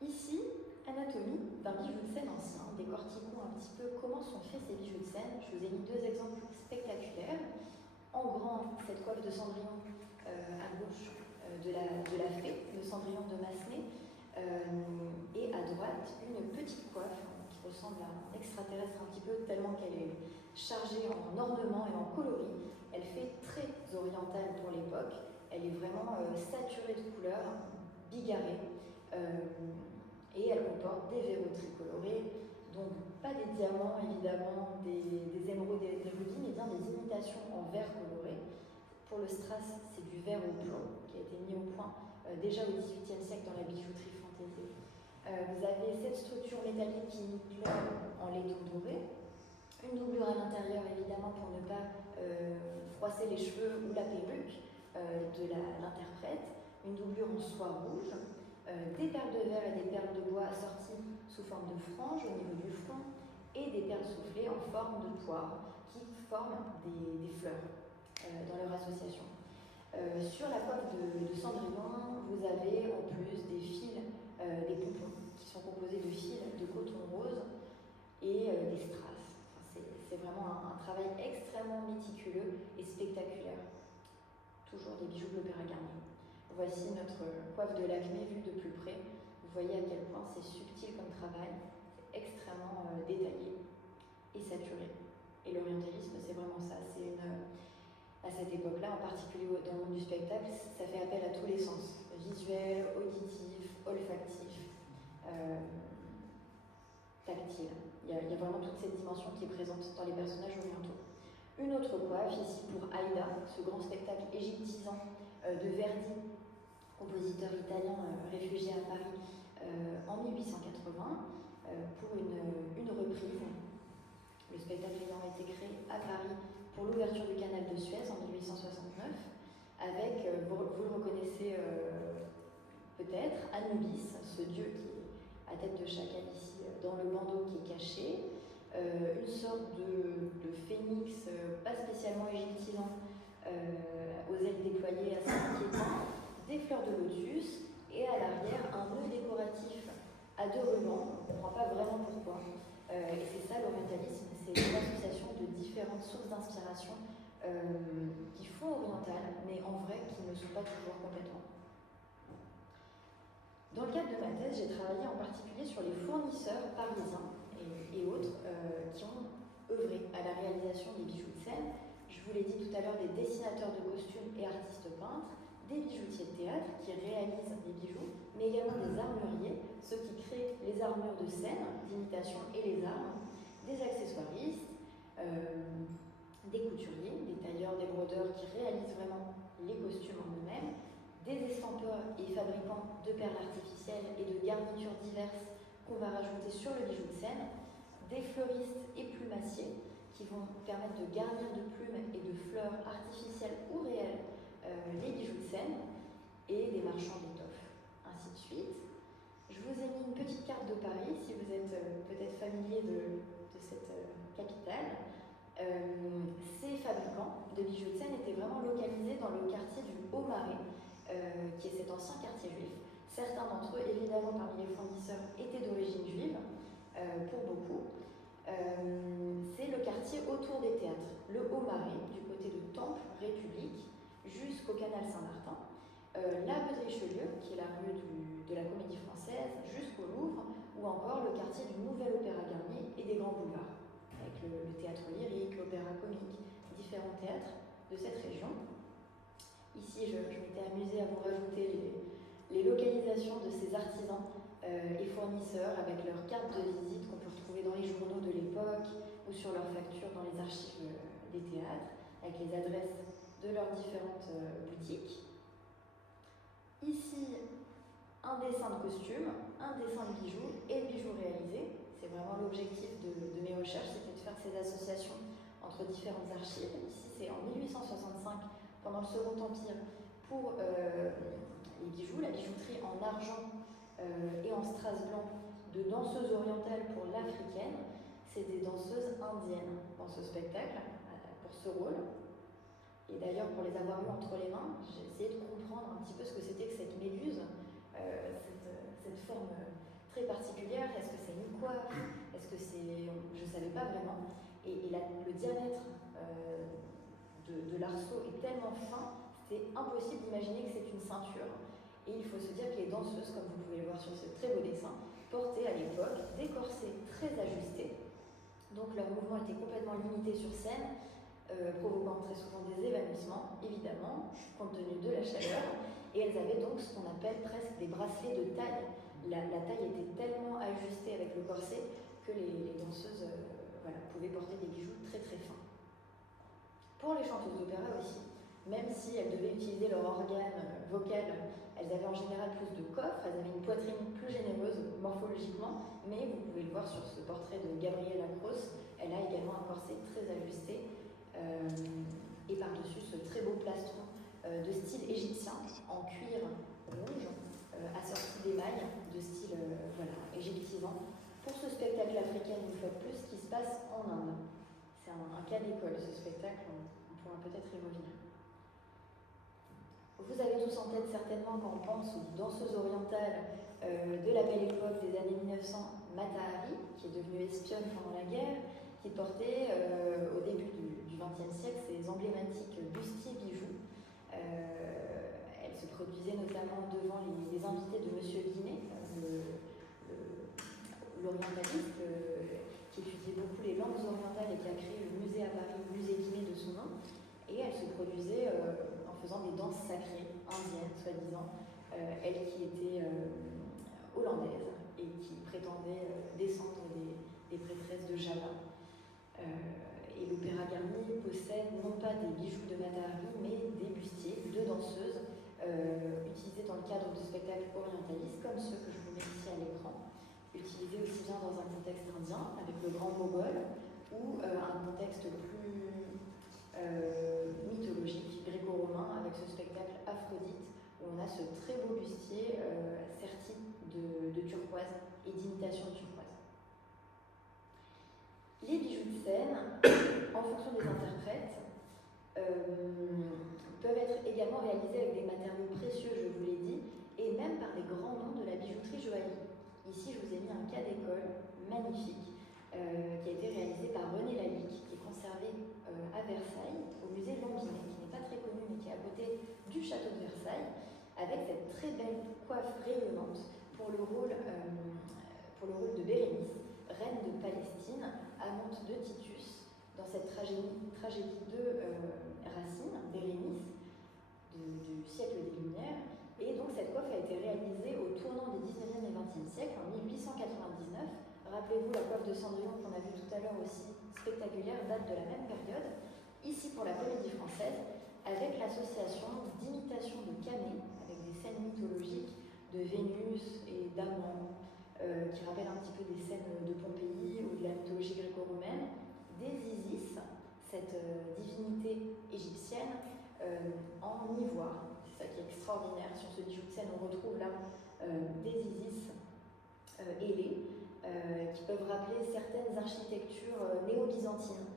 Ici, anatomie d'un bijou de scène ancien. Décortiquons un petit peu comment sont faits ces bijoux de scène. Je vous ai mis deux exemples spectaculaires. En grand, cette coiffe de Cendrillon à gauche de la fée, de Cendrillon de Massenet, et à droite, une petite coiffe qui ressemble à un extraterrestre un petit peu, tellement qu'elle est chargée en ornements et en coloris. Elle fait très orientale pour l'époque. Elle est vraiment saturée de couleurs, bigarrée, et elle comporte des verroteries colorées, donc pas des diamants évidemment, des émeraudes et des rubis, mais bien des imitations en verre coloré. Pour le strass, c'est du verre au plomb qui a été mis au point déjà au XVIIIe siècle dans la bijouterie fantaisie. Vous avez cette structure métallique qui imite l'or en laiton doré, une doublure à l'intérieur évidemment pour ne pas froisser les cheveux ou la perruque de l'interprète, une doublure en soie rouge, des perles de verre et des perles de bois assorties sous forme de franges au niveau du front et des perles soufflées en forme de poire qui forment des fleurs dans leur association. Sur la coiffe de Cendrillon, vous avez en plus des fils, des pompons qui sont composés de fils de coton rose et des strass. Enfin, c'est vraiment un travail extrêmement méticuleux et spectaculaire. Toujours des bijoux de l'Opéra Garnier. Voici notre coiffe de Lacmé vue de plus près. Vous voyez à quel point c'est subtil comme travail, c'est extrêmement détaillé et saturé. Et l'orientalisme, c'est vraiment ça. À cette époque-là, en particulier dans le monde du spectacle, ça fait appel à tous les sens, visuel, auditif, olfactif, tactile. Il y a vraiment toute cette dimension qui est présente dans les personnages orientaux. Une autre coiffe, ici pour Aïda, ce grand spectacle égyptisant de Verdi, compositeur italien réfugié à Paris en 1880, pour une reprise. Le spectacle ayant été créé à Paris pour l'ouverture du canal de Suez en 1869, avec, vous le reconnaissez peut-être, Anubis, ce dieu qui est à tête de chacal ici, dans le bandeau qui est caché, une sorte de phénix pas spécialement égyptisant, aux ailes déployées assez inquiétant, des fleurs de lotus et à l'arrière un nœud décoratif à 2 rubans. On ne comprend pas vraiment pourquoi. Et c'est ça l'orientalisme, c'est une association de différentes sources d'inspiration qui font oriental, mais en vrai qui ne sont pas toujours complètement. Dans le cadre de ma thèse, j'ai travaillé en particulier sur les fournisseurs parisiens et autres qui ont œuvré à la réalisation des bijoux de scène. Je vous l'ai dit tout à l'heure, des dessinateurs de costumes et artistes peintres, des bijoutiers de théâtre qui réalisent des bijoux, mais également des armuriers, ceux qui créent les armures de scène, d'imitation et les armes, des accessoiristes, des couturiers, des tailleurs, des brodeurs qui réalisent vraiment les costumes en eux-mêmes, des estampeurs et fabricants de perles artificielles et de garnitures diverses qu'on va rajouter sur le bijou de scène, des fleuristes et plumassiers qui vont permettre de garnir de plumes et de fleurs artificielles ou réelles les bijoux de scène, et des marchands d'étoffes, ainsi de suite. Je vous ai mis une petite carte de Paris, si vous êtes peut-être familier de cette capitale. Ces fabricants de bijoux de scène étaient vraiment localisés dans le quartier du Haut-Marais, qui est cet ancien quartier juif. Certains d'entre eux, évidemment parmi les fournisseurs, étaient d'origine juive, pour beaucoup. C'est le quartier autour des théâtres, le Haut-Marais, du côté de Temple, République, jusqu'au canal Saint-Martin, la rue de Richelieu, qui est la rue de la Comédie Française, jusqu'au Louvre, ou encore le quartier du Nouvel Opéra Garnier et des grands boulevards, avec le théâtre lyrique, l'opéra comique, différents théâtres de cette région. Ici, je m'étais amusée à vous rajouter les localisations de ces artisans et fournisseurs avec leurs cartes de visite qu'on peut retrouver dans les journaux de l'époque ou sur leurs factures dans les archives des théâtres, avec les adresses de leurs différentes boutiques. Ici, un dessin de costume, un dessin de bijoux et de bijoux réalisés. C'est vraiment l'objectif de mes recherches, c'était de faire ces associations entre différentes archives. Ici, c'est en 1865, pendant le Second Empire, pour les bijoux, la bijouterie en argent et en strass blanc de danseuses orientales pour l'africaine. C'est des danseuses indiennes dans ce spectacle, pour ce rôle. Et d'ailleurs, pour les avoir eues entre les mains, j'ai essayé de comprendre un petit peu ce que c'était que cette méduse, cette forme très particulière. Est-ce que c'est une coiffe? Est-ce que c'est... Je ne savais pas vraiment. Et le diamètre de l'arceau est tellement fin, c'était impossible d'imaginer que c'est une ceinture. Et il faut se dire que les danseuses, comme vous pouvez le voir sur ce très beau dessin, portaient à l'époque des corsets très ajustés. Donc leur mouvement était complètement limité sur scène, provoquant très souvent des évanouissements, évidemment, compte tenu de la chaleur. Et elles avaient donc ce qu'on appelle presque des bracelets de taille. La taille était tellement ajustée avec le corset que les danseuses pouvaient porter des bijoux très très fins. Pour les chanteuses d'opéra aussi, même si elles devaient utiliser leur organe vocal, elles avaient en général plus de coffres, elles avaient une poitrine plus généreuse morphologiquement, mais vous pouvez le voir sur ce portrait de Gabriela Croce, elle a également un corset très ajusté, et par-dessus ce très beau plastron de style égyptien en cuir rouge, assorti d'émail de style égyptisant, pour ce spectacle africain une fois de plus qui se passe en Inde. C'est un cas d'école ce spectacle, on pourra peut-être y revenir. Vous avez tous en tête certainement quand on pense aux danseuses orientales de la belle époque des années 1900, Mata Hari, qui est devenue espionne pendant la guerre, qui portait au début du XXe siècle ces emblématiques bustiers bijoux. Elle se produisait notamment devant les invités de Monsieur Guinet, l'orientaliste qui étudiait beaucoup les langues orientales et qui a créé le musée à Paris, le musée Guinet de son nom. Et elle se produisait en faisant des danses sacrées, indiennes, soi-disant, elle qui était hollandaise et qui prétendait descendre des prêtresses de Java. Et l'Opéra Garnier possède non pas des bijoux de Mata Hari, mais des bustiers de danseuses utilisés dans le cadre de spectacles orientalistes, comme ceux que je vous mets ici à l'écran, utilisés aussi bien dans un contexte indien, avec le Grand Mogol, ou un contexte plus mythologique, gréco-romain, avec ce spectacle Aphrodite, où on a ce très beau bustier serti de turquoise et d'imitation de turquoise. Les bijoux de scène, en fonction des interprètes, peuvent être également réalisés avec des matériaux précieux, je vous l'ai dit, et même par des grands noms de la bijouterie joaillerie. Ici, je vous ai mis un cas d'école magnifique qui a été réalisé par René Lalique, qui est conservé à Versailles, au musée Longines, qui n'est pas très connu, mais qui est à côté du château de Versailles, avec cette très belle coiffe rayonnante pour le rôle de Bérénice, reine de Palestine, amante de Titus, dans cette tragédie de Racine, Bérénice, du siècle des Lumières. Et donc cette coiffe a été réalisée au tournant des 19e et 20e siècles, en 1899. Rappelez-vous, la coiffe de Cendrillon qu'on a vue tout à l'heure aussi, spectaculaire, date de la même période. Ici pour la Comédie Française, avec l'association d'imitations de Camet, avec des scènes mythologiques de Vénus et d'Amant, qui rappellent un petit peu des scènes de Pompéi ou de la mythologie gréco-romaine, des Isis, cette divinité égyptienne, en ivoire. C'est ça qui est extraordinaire. Sur ce bijou de scène, on retrouve là des Isis ailées, qui peuvent rappeler certaines architectures néo-byzantines,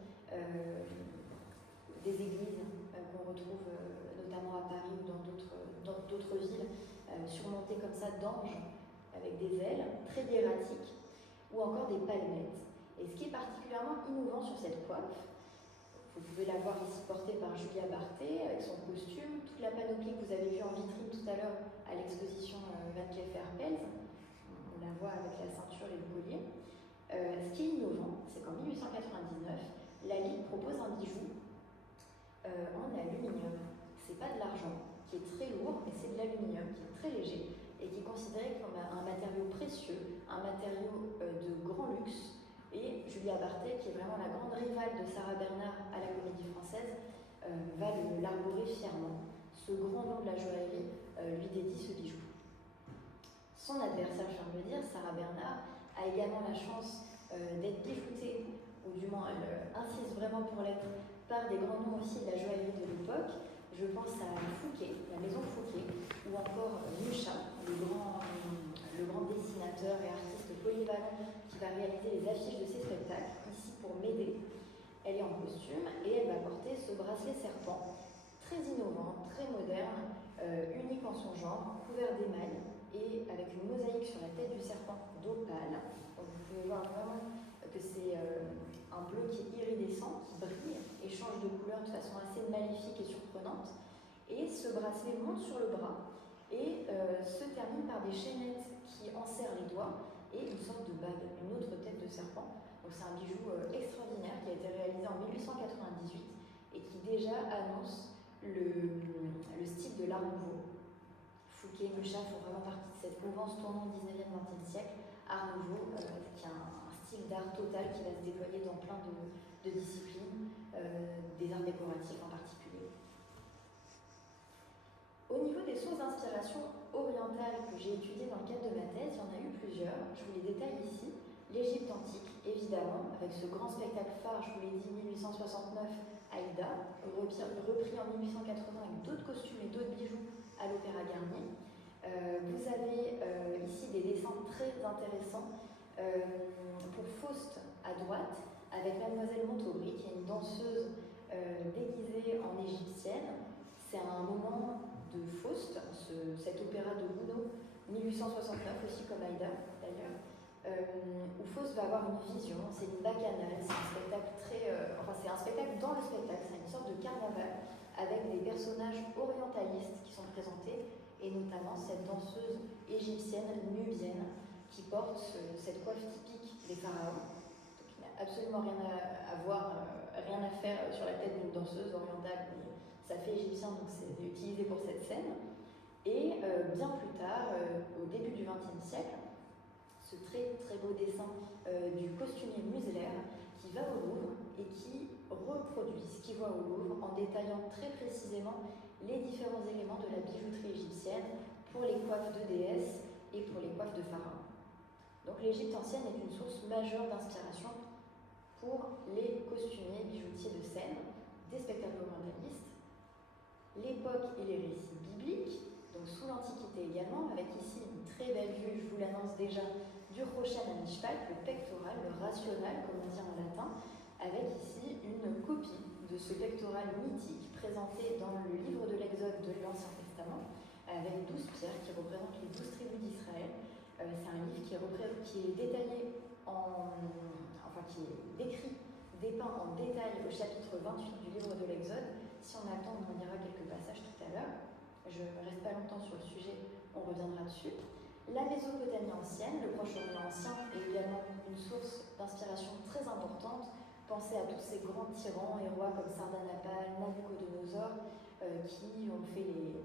des églises qu'on retrouve notamment à Paris ou dans d'autres villes, surmontées comme ça d'anges avec des ailes, très hiératiques, ou encore des palmettes. Et ce qui est particulièrement innovant sur cette coiffe, vous pouvez la voir ici portée par Julia Barthé avec son costume, toute la panoplie que vous avez vue en vitrine tout à l'heure à l'exposition Van Cleef & Arpels, on la voit avec la ceinture et le collier. Ce qui est innovant, c'est qu'en 1899, la Ligue propose un bijou en aluminium. C'est pas de l'argent, qui est très lourd, mais c'est de l'aluminium, qui est très léger, et qui est considéré comme un matériau précieux, un matériau de grand luxe. Et Julia Barthé, qui est vraiment la grande rivale de Sarah Bernard à la Comédie Française, va l'arborer fièrement. Ce grand nom de la joaillerie lui dédie ce bijou. Son adversaire, je viens de le dire, Sarah Bernard, a également la chance d'être bijoutée, ou du moins elle insiste vraiment pour l'être, par des grands noms aussi de la joaillerie de l'époque. Je pense à Fouquet, la maison Fouquet, ou encore Mucha, le grand dessinateur et artiste polyvalent qui va réaliser les affiches de ses spectacles, ici pour Médée. Elle est en costume et elle va porter ce bracelet serpent, très innovant, très moderne, unique en son genre, couvert d'émail et avec une mosaïque sur la tête du serpent d'opale. Donc vous pouvez voir vraiment que c'est un bleu qui est iridescent, qui brille et change de couleur de façon assez maléfique et surprenante. Et ce bracelet monte sur le bras et se termine par des chaînettes qui enserrent les doigts et une sorte de bague, une autre tête de serpent. Donc c'est un bijou extraordinaire qui a été réalisé en 1898 et qui déjà annonce le style de l'art nouveau. Fouquet, Mucha font vraiment partie de cette mouvance tournant 19e, 20e siècle, art nouveau, qui a un style d'art total qui va se déployer dans plein de disciplines, des arts décoratifs en particulier. Au niveau des sources d'inspiration orientales que j'ai étudiées dans le cadre de ma thèse, il y en a eu plusieurs, je vous les détaille ici. L'Égypte antique, évidemment, avec ce grand spectacle phare, je vous l'ai dit, 1869, Aïda, repris en 1880 avec d'autres costumes et d'autres bijoux à l'Opéra Garnier. Vous avez ici des dessins très intéressants pour Faust à droite, avec Mademoiselle Montaubry, qui est une danseuse déguisée en égyptienne. C'est un moment de Faust, cet opéra de Gounod, 1869 aussi comme Aïda d'ailleurs, où Faust va avoir une vision, c'est une bacchanale, c'est un spectacle c'est un spectacle dans le spectacle, c'est une sorte de carnaval avec des personnages orientalistes qui sont présentés et notamment cette danseuse égyptienne nubienne qui porte cette coiffe typique des pharaons. Donc il n'y a absolument rien à voir, rien à faire sur la tête d'une danseuse orientale, mais ça fait égyptien donc c'est utilisé pour cette scène. Et bien plus tard, au début du XXe siècle, ce très très beau dessin du costumier Muselaire qui va au Louvre et qui reproduit ce qu'il voit au Louvre en détaillant très précisément les différents éléments de la bijouterie égyptienne pour les coiffes de déesses et pour les coiffes de pharaons. Donc l'Égypte ancienne est une source majeure d'inspiration pour les costumiers bijoutiers de scène, des spectacles orientalistes, l'époque et les récits bibliques. donc sous l'Antiquité également, avec ici une très belle vue, je vous l'annonce déjà, du Rochen à Mishpat, le pectoral, le rational, comme on dit en latin, avec ici une copie de ce pectoral mythique présenté dans le livre de l'Exode de l'Ancien Testament, avec 12 pierres qui représentent les 12 tribus d'Israël. C'est un livre qui est détaillé qui est décrit, dépeint en détail au chapitre 28 du livre de l'Exode. Si on a le temps, on en lira quelques passages tout à l'heure. Je ne reste pas longtemps sur le sujet, on reviendra dessus. La Mésopotamie ancienne, le Proche-Orient ancien, est également une source d'inspiration très importante. Pensez à tous ces grands tyrans et rois comme Sardanapale, Nabucodonosor, qui ont fait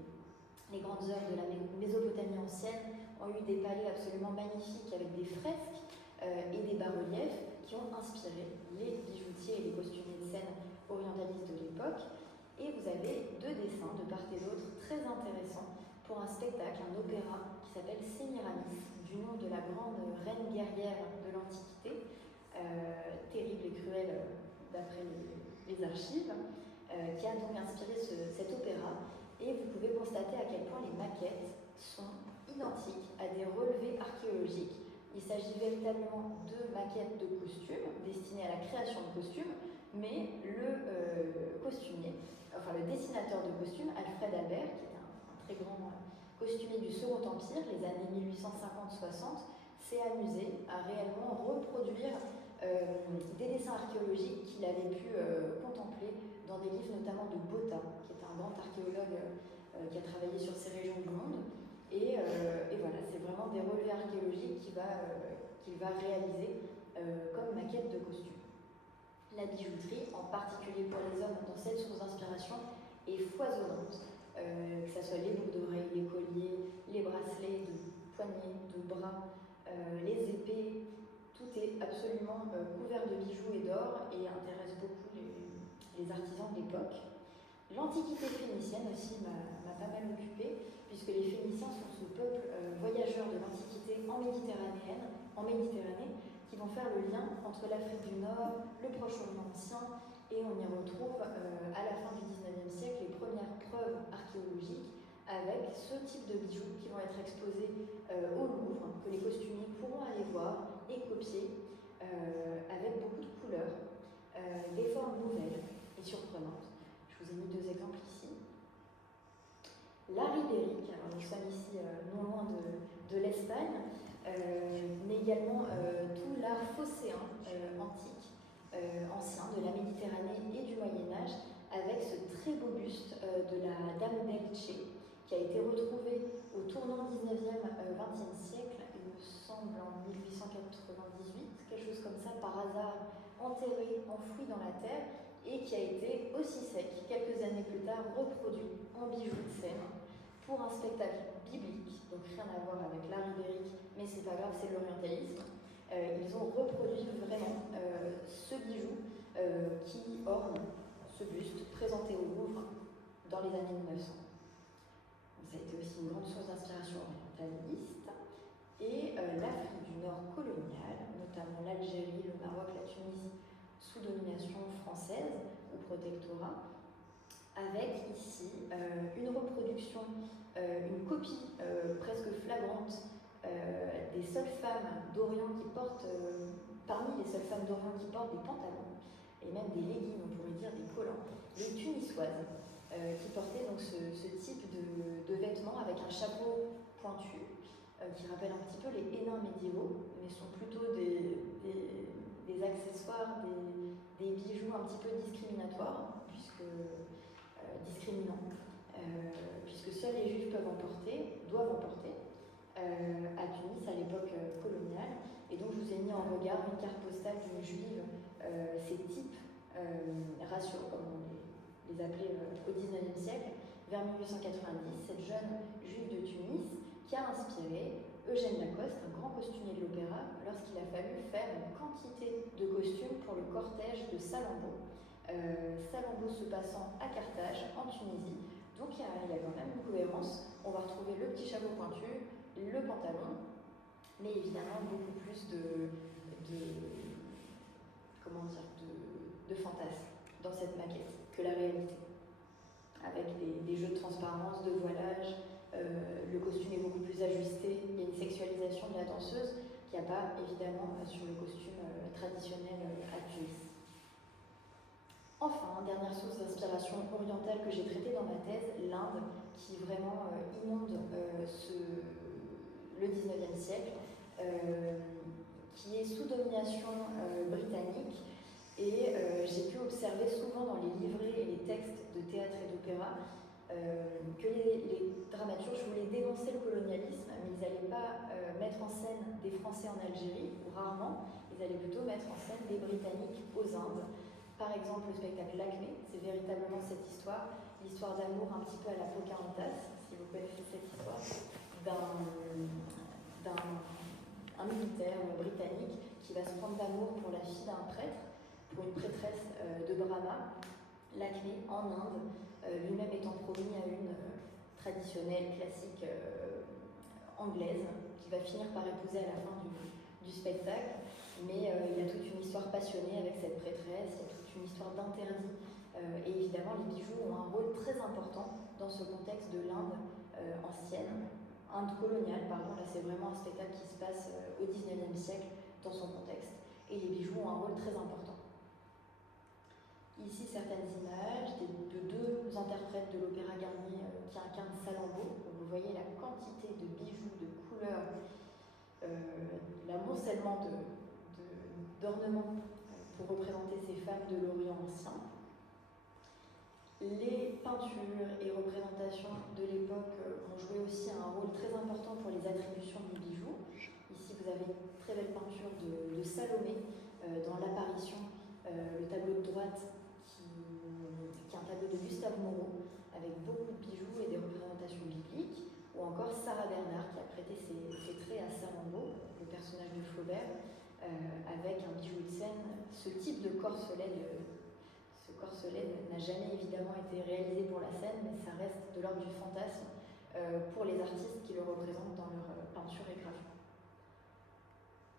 les grandes œuvres de la Mésopotamie ancienne, ont eu des palais absolument magnifiques avec des fresques et des bas-reliefs qui ont inspiré les bijoutiers et les costumiers de scène orientalistes de l'époque. Et vous avez 2 dessins de part et d'autre très intéressants pour un spectacle, un opéra qui s'appelle Sémiramis, du nom de la grande reine guerrière de l'Antiquité, terrible et cruelle d'après les archives, qui a donc inspiré cet opéra. Et vous pouvez constater à quel point les maquettes sont identiques à des relevés archéologiques. Il s'agit véritablement de maquettes de costumes destinées à la création de costumes, mais le costumier, enfin le dessinateur de costumes, Alfred Albert, qui est un très grand costumier du Second Empire, les années 1850-60, s'est amusé à réellement reproduire des dessins archéologiques qu'il avait pu contempler dans des livres notamment de Botta, qui est un grand archéologue qui a travaillé sur ces régions du monde. Et voilà, c'est vraiment des relevés archéologiques qu'il va réaliser comme maquette de costume. La bijouterie, en particulier pour les hommes, dans cette source d'inspiration, est foisonnante. Que ce soit les boucles d'oreilles, les colliers, les bracelets de poignets, de bras, les épées, tout est absolument couvert de bijoux et d'or et intéresse beaucoup les artisans de l'époque. L'Antiquité phénicienne aussi m'a pas mal occupée, puisque les Phéniciens sont ce peuple voyageur de l'Antiquité en Méditerranée, qui vont faire le lien entre l'Afrique du Nord, le Proche-Orient ancien, et on y retrouve à la fin du XIXe siècle les premières preuves archéologiques avec ce type de bijoux qui vont être exposés au Louvre, que les costumiers pourront aller voir et copier avec beaucoup de couleurs, des formes nouvelles et surprenantes. Je vous ai mis 2 exemples ici. L'art ibérique, alors nous sommes ici non loin de l'Espagne, mais également tout l'art phocéen antique, ancien, de la Méditerranée et du Moyen-Âge, avec ce très beau buste de la Dame d'Elche, qui a été retrouvé au tournant 19e-20e siècle, il me semble en 1898, quelque chose comme ça, par hasard, enterré, enfoui dans la terre, et qui a été aussi sec, quelques années plus tard, reproduit en bijoux de scène pour un spectacle biblique, donc rien à voir avec l'art ibérique, mais c'est pas grave, c'est l'orientalisme. Ils ont reproduit vraiment ce bijou qui orne ce buste présenté au Louvre dans les années 1900. Donc, ça a été aussi une grande source d'inspiration orientaliste. Et l'Afrique du Nord coloniale, notamment l'Algérie, le Maroc, la Tunisie, sous domination française ou protectorat, avec ici une reproduction, une copie presque flagrante des seules femmes d'Orient qui portent, parmi les seules femmes d'Orient qui portent des pantalons, et même des leggings, on pourrait dire des collants, les tunisoises, qui portaient donc ce type de vêtements avec un chapeau pointu, qui rappelle un petit peu les hénins médiévaux, mais sont plutôt des accessoires, des bijoux un petit peu discriminatoires, discriminants, puisque seuls les juifs doivent en porter, à Tunis à l'époque coloniale. Et donc je vous ai mis en regard une carte postale d'une juive, ces types raciaux, comme on les appelait au XIXe siècle, vers 1890, cette jeune juive de Tunis qui a inspiré Eugène Lacoste, un grand costumier de l'opéra, lorsqu'il a fallu faire une quantité de costumes pour le cortège de Salammbô. Salammbô se passant à Carthage, en Tunisie. Donc il y a quand même une cohérence. On va retrouver le petit chapeau pointu, le pantalon, mais évidemment beaucoup plus de fantasme dans cette maquette que la réalité, avec des jeux de transparence, de voilage, ajustées. Il y a une sexualisation de la danseuse qu'il n'y a pas évidemment sur le costume traditionnel à Tunis. Enfin, dernière source d'inspiration orientale que j'ai traitée dans ma thèse, l'Inde, qui vraiment inonde le 19e siècle, qui est sous domination britannique. Et j'ai pu observer souvent dans les livrets et les textes de théâtre et d'opéra que les dramaturges voulaient dénoncer le colonialisme, mais ils n'allaient pas mettre en scène des Français en Algérie, ou rarement, ils allaient plutôt mettre en scène des Britanniques aux Indes. Par exemple, le spectacle L'Acmé, c'est véritablement cette histoire, l'histoire d'amour un petit peu à la Pocahontas, si vous connaissez cette histoire, d'un militaire britannique qui va se prendre d'amour pour la fille d'un prêtre, pour une prêtresse de Brahma, L'Acmé, en Inde, lui-même étant promis à une traditionnelle, classique anglaise, qui va finir par épouser à la fin du spectacle. Mais il y a toute une histoire passionnée avec cette prêtresse, il y a toute une histoire d'interdit. Et évidemment, les bijoux ont un rôle très important dans ce contexte de l'Inde ancienne, Inde coloniale, pardon. Là, c'est vraiment un spectacle qui se passe au XIXe siècle dans son contexte. Et les bijoux ont un rôle très important. Ici, certaines images de deux interprètes de l'Opéra Garnier qui incarnent Salammbô. Vous voyez la quantité de bijoux, de couleurs, l'amoncellement d'ornements pour représenter ces femmes de l'Orient ancien. Les peintures et représentations de l'époque ont joué aussi un rôle très important pour les attributions du bijou. Ici, vous avez une très belle peinture de Salomé dans l'apparition, le tableau de droite qui est un tableau de Gustave Moreau avec beaucoup de bijoux et des représentations bibliques, ou encore Sarah Bernard qui a prêté ses traits à Salammbô, le personnage de Flaubert, avec un bijou de scène. Ce type de corselet n'a jamais évidemment été réalisé pour la scène, mais ça reste de l'ordre du fantasme pour les artistes qui le représentent dans leur peinture et gravure.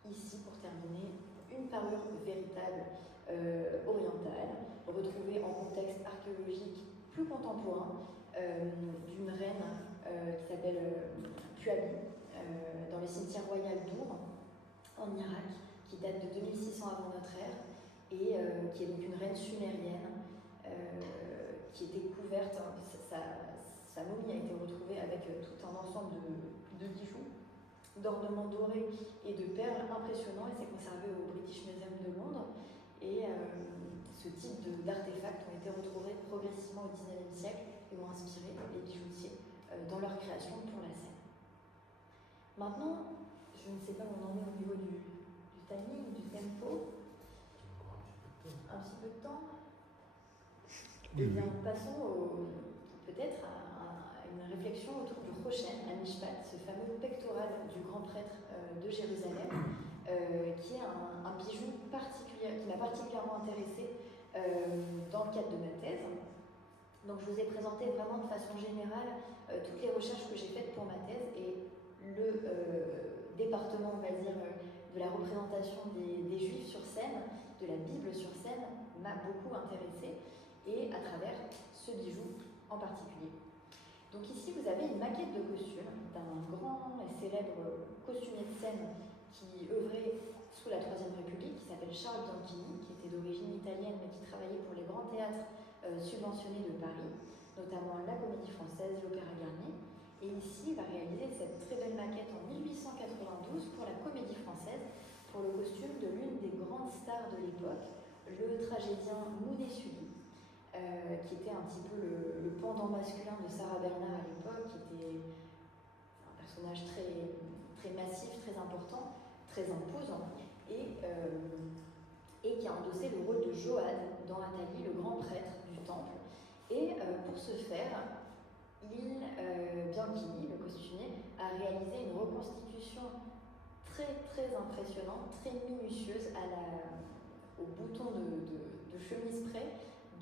Ici, pour terminer, une parure véritable orientale, retrouvée en contexte archéologique plus contemporain, d'une reine qui s'appelle Puabi, dans le cimetière royal d'Our, en Irak, qui date de 2600 avant notre ère, et qui est donc une reine sumérienne, qui était couverte, sa momie a été retrouvée avec tout un ensemble de bijoux, d'ornements dorés et de perles impressionnants, et c'est conservé au British Museum de Londres. Et ce type d'artefacts ont été retrouvés progressivement au XIXe siècle et ont inspiré les bijoutiers dans leur création pour la scène. Maintenant, je ne sais pas où on en est au niveau du timing, du tempo. Un petit peu de temps. Eh bien, passons peut-être à une réflexion autour du Rochen, à Mishpat, ce fameux pectoral du grand prêtre de Jérusalem, qui est un bijou qui m'a particulièrement intéressée dans le cadre de ma thèse. Donc je vous ai présenté vraiment de façon générale toutes les recherches que j'ai faites pour ma thèse, et le département, on va dire, de la représentation des Juifs sur scène, de la Bible sur scène, m'a beaucoup intéressée, et à travers ce bijou en particulier. Donc ici, vous avez une maquette de costume d'un grand et célèbre costumier de scène qui œuvrait sous la Troisième République, qui s'appelle Charles Bianchini, qui était d'origine italienne mais qui travaillait pour les grands théâtres subventionnés de Paris, notamment la Comédie Française, l'Opéra Garnier. Et ici, il va réaliser cette très belle maquette en 1892 pour la Comédie Française, pour le costume de l'une des grandes stars de l'époque, le tragédien Mounet Sully, qui était un petit peu le pendant masculin de Sarah Bernard à l'époque, qui était un personnage très, très massif, très important, très imposant, et qui a endossé le rôle de Joad dans Athalie, le grand prêtre du temple. Et pour ce faire, Bianchini, le costumier, a réalisé une reconstitution très très impressionnante, très minutieuse au bouton de chemise près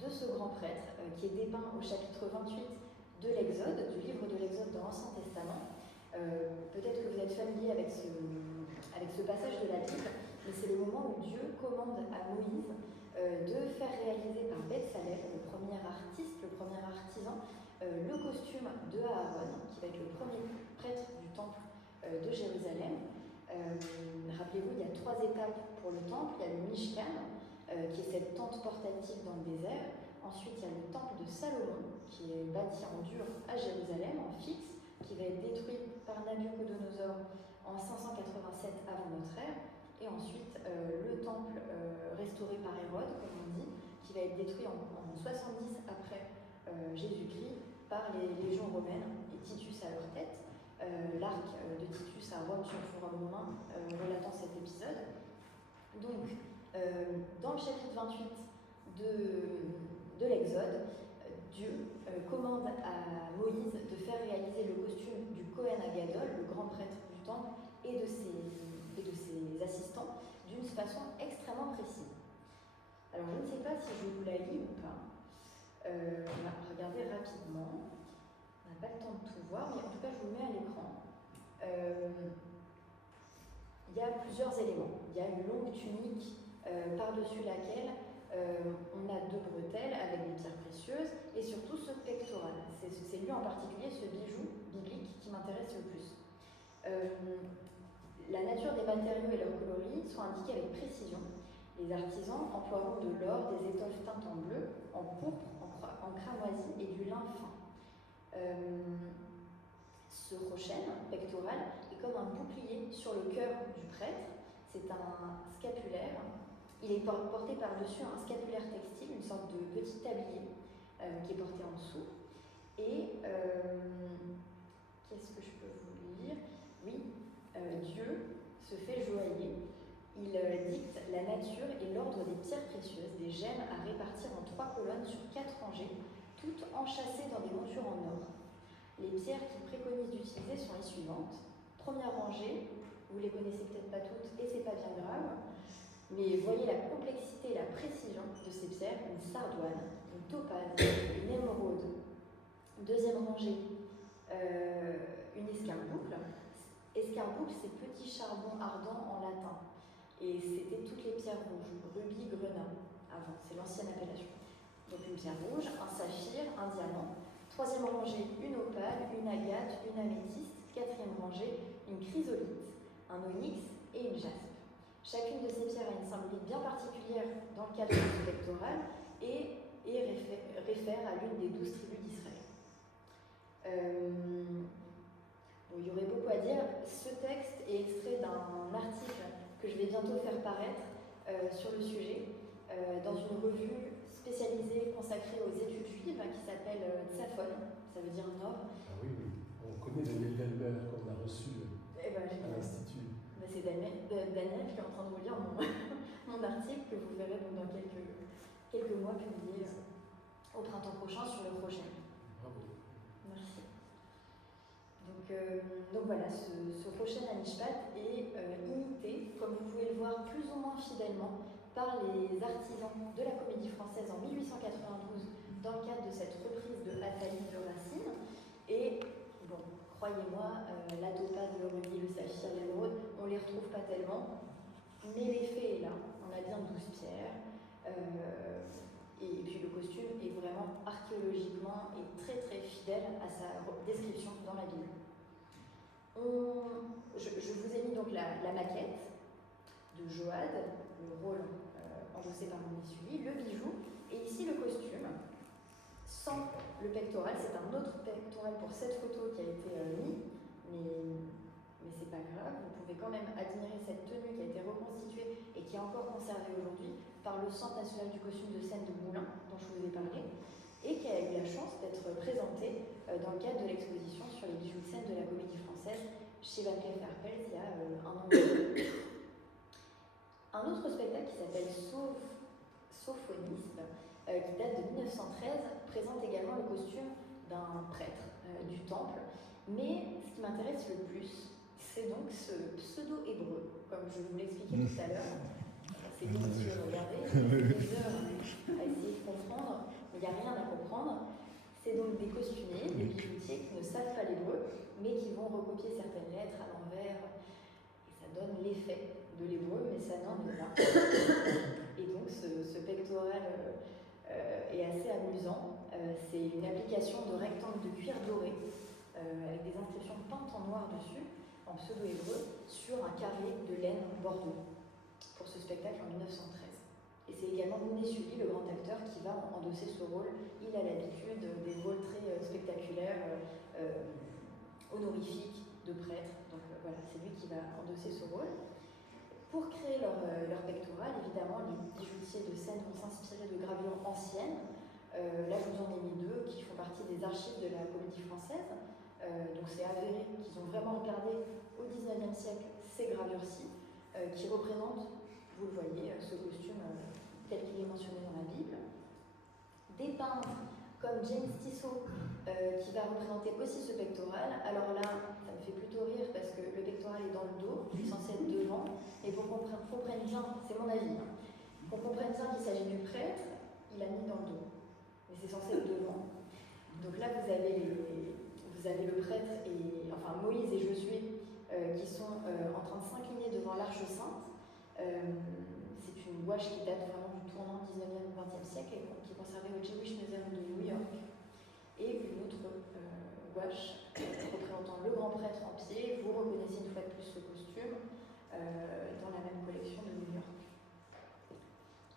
de ce grand prêtre, qui est dépeint au chapitre 28 de l'Exode, du livre de l'Exode dans l'Ancien Testament. Peut-être que vous êtes familier avec ce passage de la Bible, mais c'est le moment où Dieu commande à Moïse de faire réaliser par Bezalel, le premier artiste, le premier artisan, le costume de Aaron, qui va être le premier prêtre du temple de Jérusalem. Rappelez-vous, il y a 3 étapes pour le temple. Il y a le Mishkan, qui est cette tente portative dans le désert. Ensuite, il y a le temple de Salomon, qui est bâti en dur à Jérusalem, en fixe, qui va être détruit par Nabuchodonosor en 587 avant notre ère. Et ensuite, le temple restauré par Hérode, comme on dit, qui va être détruit en 70 après Jésus-Christ par les légions romaines et Titus à leur tête. L'arc de Titus à Rome sur le forum romain relatant cet épisode. Donc, dans le chapitre 28 de l'Exode, Dieu commande à Moïse de faire réaliser le costume du Kohen Agadol, le grand prêtre du temple, et de ses assistants, d'une façon extrêmement précise. Alors, je ne sais pas si je vous la lis ou pas. On va regarder rapidement. On n'a pas le temps de tout voir, mais en tout cas, je vous le mets à l'écran. Il y a plusieurs éléments. Il y a une longue tunique par-dessus laquelle on a 2 bretelles avec des pierres précieuses et surtout ce pectoral. C'est lui en particulier, ce bijou biblique, qui m'intéresse le plus. La nature des matériaux et leurs coloris sont indiqués avec précision. Les artisans emploieront de l'or, des étoffes teintes en bleu, en pourpre, en cramoisi et du lin fin. Ce rochen pectoral est comme un bouclier sur le cœur du prêtre. C'est un scapulaire. Il est porté par-dessus un scapulaire textile, une sorte de petit tablier qui est porté en dessous. Et qu'est-ce que je peux vous lire? Oui, Dieu se fait joaillier. Il dicte la nature et l'ordre des pierres précieuses, des gemmes à répartir en 3 colonnes sur 4 rangées, toutes enchâssées dans des montures en or. Les pierres qu'il préconise d'utiliser sont les suivantes. Première rangée, vous les connaissez peut-être pas toutes et c'est pas bien grave, mais voyez la complexité et la précision de ces pierres, une sardoine, une topaze, une émeraude. Deuxième rangée, une escarboucle. Escarboucle, c'est petit charbon ardent en latin. Et c'était toutes les pierres rouges, rubis, grenat, avant, c'est l'ancienne appellation. Donc une pierre rouge, un saphir, un diamant. Troisième rangée, une opale, une agate, une améthyste. Quatrième rangée, une chrysolite, un onyx et une jaspe. Chacune de ces pierres a une symbolique bien particulière dans le cadre du pectoral et réfère à l'une des 12 tribus d'Israël. Il y aurait beaucoup à dire. Ce texte est extrait d'un article que je vais bientôt faire paraître sur le sujet dans une revue spécialisée consacrée aux études juives qui s'appelle Tsafon, ça veut dire Nord. Ah oui, oui. On connaît Daniel Delmer qu'on a reçu à l'Institut. C'est Daniel qui est en train de relire mon article que vous verrez donc dans quelques mois publié au printemps prochain sur le projet. Bravo. Merci. Donc voilà, ce prochain Mishpat est imité, comme vous pouvez le voir plus ou moins fidèlement, par les artisans de la Comédie Française en 1892 dans le cadre de cette reprise de Athalie de Racine. Et bon, croyez-moi, la topaze, le rubis, le saphir, l'émeraude, on ne les retrouve pas tellement, mais l'effet est là. On a bien 12 pierres. Et puis le costume est vraiment archéologiquement et très très fidèle à sa description dans la Bible. Je vous ai mis donc la maquette de Joad, le rôle endossé par mon essuie, le bijou, et ici le costume, sans le pectoral. C'est un autre pectoral pour cette photo qui a été mis, mais c'est pas grave, vous pouvez quand même admirer cette tenue qui a été reconstituée et qui est encore conservée aujourd'hui par le Centre national du costume de scène de Moulins, dont je vous ai parlé, et qui a eu la chance d'être présentée dans le cadre de l'exposition sur les bijoux de scène de la Comédie Française chez Van Cleef Arpels il y a un an. Un autre spectacle qui s'appelle Sophonisme, qui date de 1913, présente également le costume d'un prêtre du temple. Mais ce qui m'intéresse le plus, c'est donc ce pseudo-hébreu, comme je vous l'expliquais tout à l'heure. C'est minutieux, regardez, des heures à essayer de comprendre, mais il n'y a rien à comprendre. C'est donc des costumiers, des bijoutiers qui ne savent pas l'hébreu, mais qui vont recopier certaines lettres à l'envers, et ça donne l'effet de l'hébreu, mais ça n'en est pas. Et donc ce pectoral est assez amusant. C'est une application de rectangles de cuir doré, avec des inscriptions peintes en noir dessus. en pseudo-hébreu sur un carré de laine bordeaux pour ce spectacle en 1913. Et c'est également Mounet Sully, le grand acteur, qui va endosser ce rôle. Il a l'habitude des rôles très spectaculaires, honorifiques de prêtre. Donc voilà, c'est lui qui va endosser ce rôle. Pour créer leur pectoral, évidemment, les bijoutiers de scène vont s'inspirer de gravures anciennes. Là, je vous en ai mis deux qui font partie des archives de la Comédie Française. Donc c'est avéré qu'ils ont vraiment regardé au XIXe siècle ces gravures-ci, qui représentent, vous le voyez, ce costume tel qu'il est mentionné dans la Bible. Des peintres comme James Tissot, qui va représenter aussi ce pectoral. Alors là, ça me fait plutôt rire parce que le pectoral est dans le dos, il est censé être devant, et pour qu'on comprenne bien, c'est mon avis, hein, qu'on comprenne bien qu'il s'agit du prêtre, il a mis dans le dos, mais c'est censé être devant. Donc là, vous avez le prêtre, enfin Moïse et Josué, qui sont en train de s'incliner devant l'Arche Sainte. C'est une gouache qui date vraiment du tournant 19e 20e siècle et qui est conservée au Jewish Museum de New York. Et une autre gouache représentant le grand prêtre en pied. Vous reconnaissez une fois de plus ce costume dans la même collection de New York.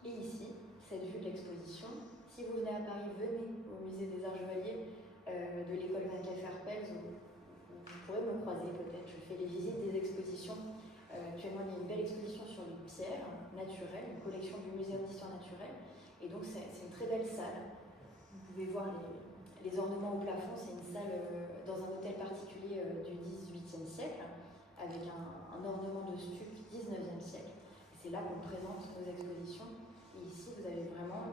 Et ici, cette vue de l'exposition. Si vous venez à Paris, venez au musée des Arts Joailliers de l'école Michael Phelps, où vous pourrez me croiser peut-être. Je fais les visites des expositions. Actuellement, il y a une belle exposition sur les pierres naturelles, une collection du Muséum d'Histoire Naturelle. Et donc, c'est une très belle salle. Vous pouvez voir les ornements au plafond. C'est une salle dans un hôtel particulier du XVIIIe siècle, avec un ornement de stuc 19e siècle. C'est là qu'on présente nos expositions. Et ici, vous avez vraiment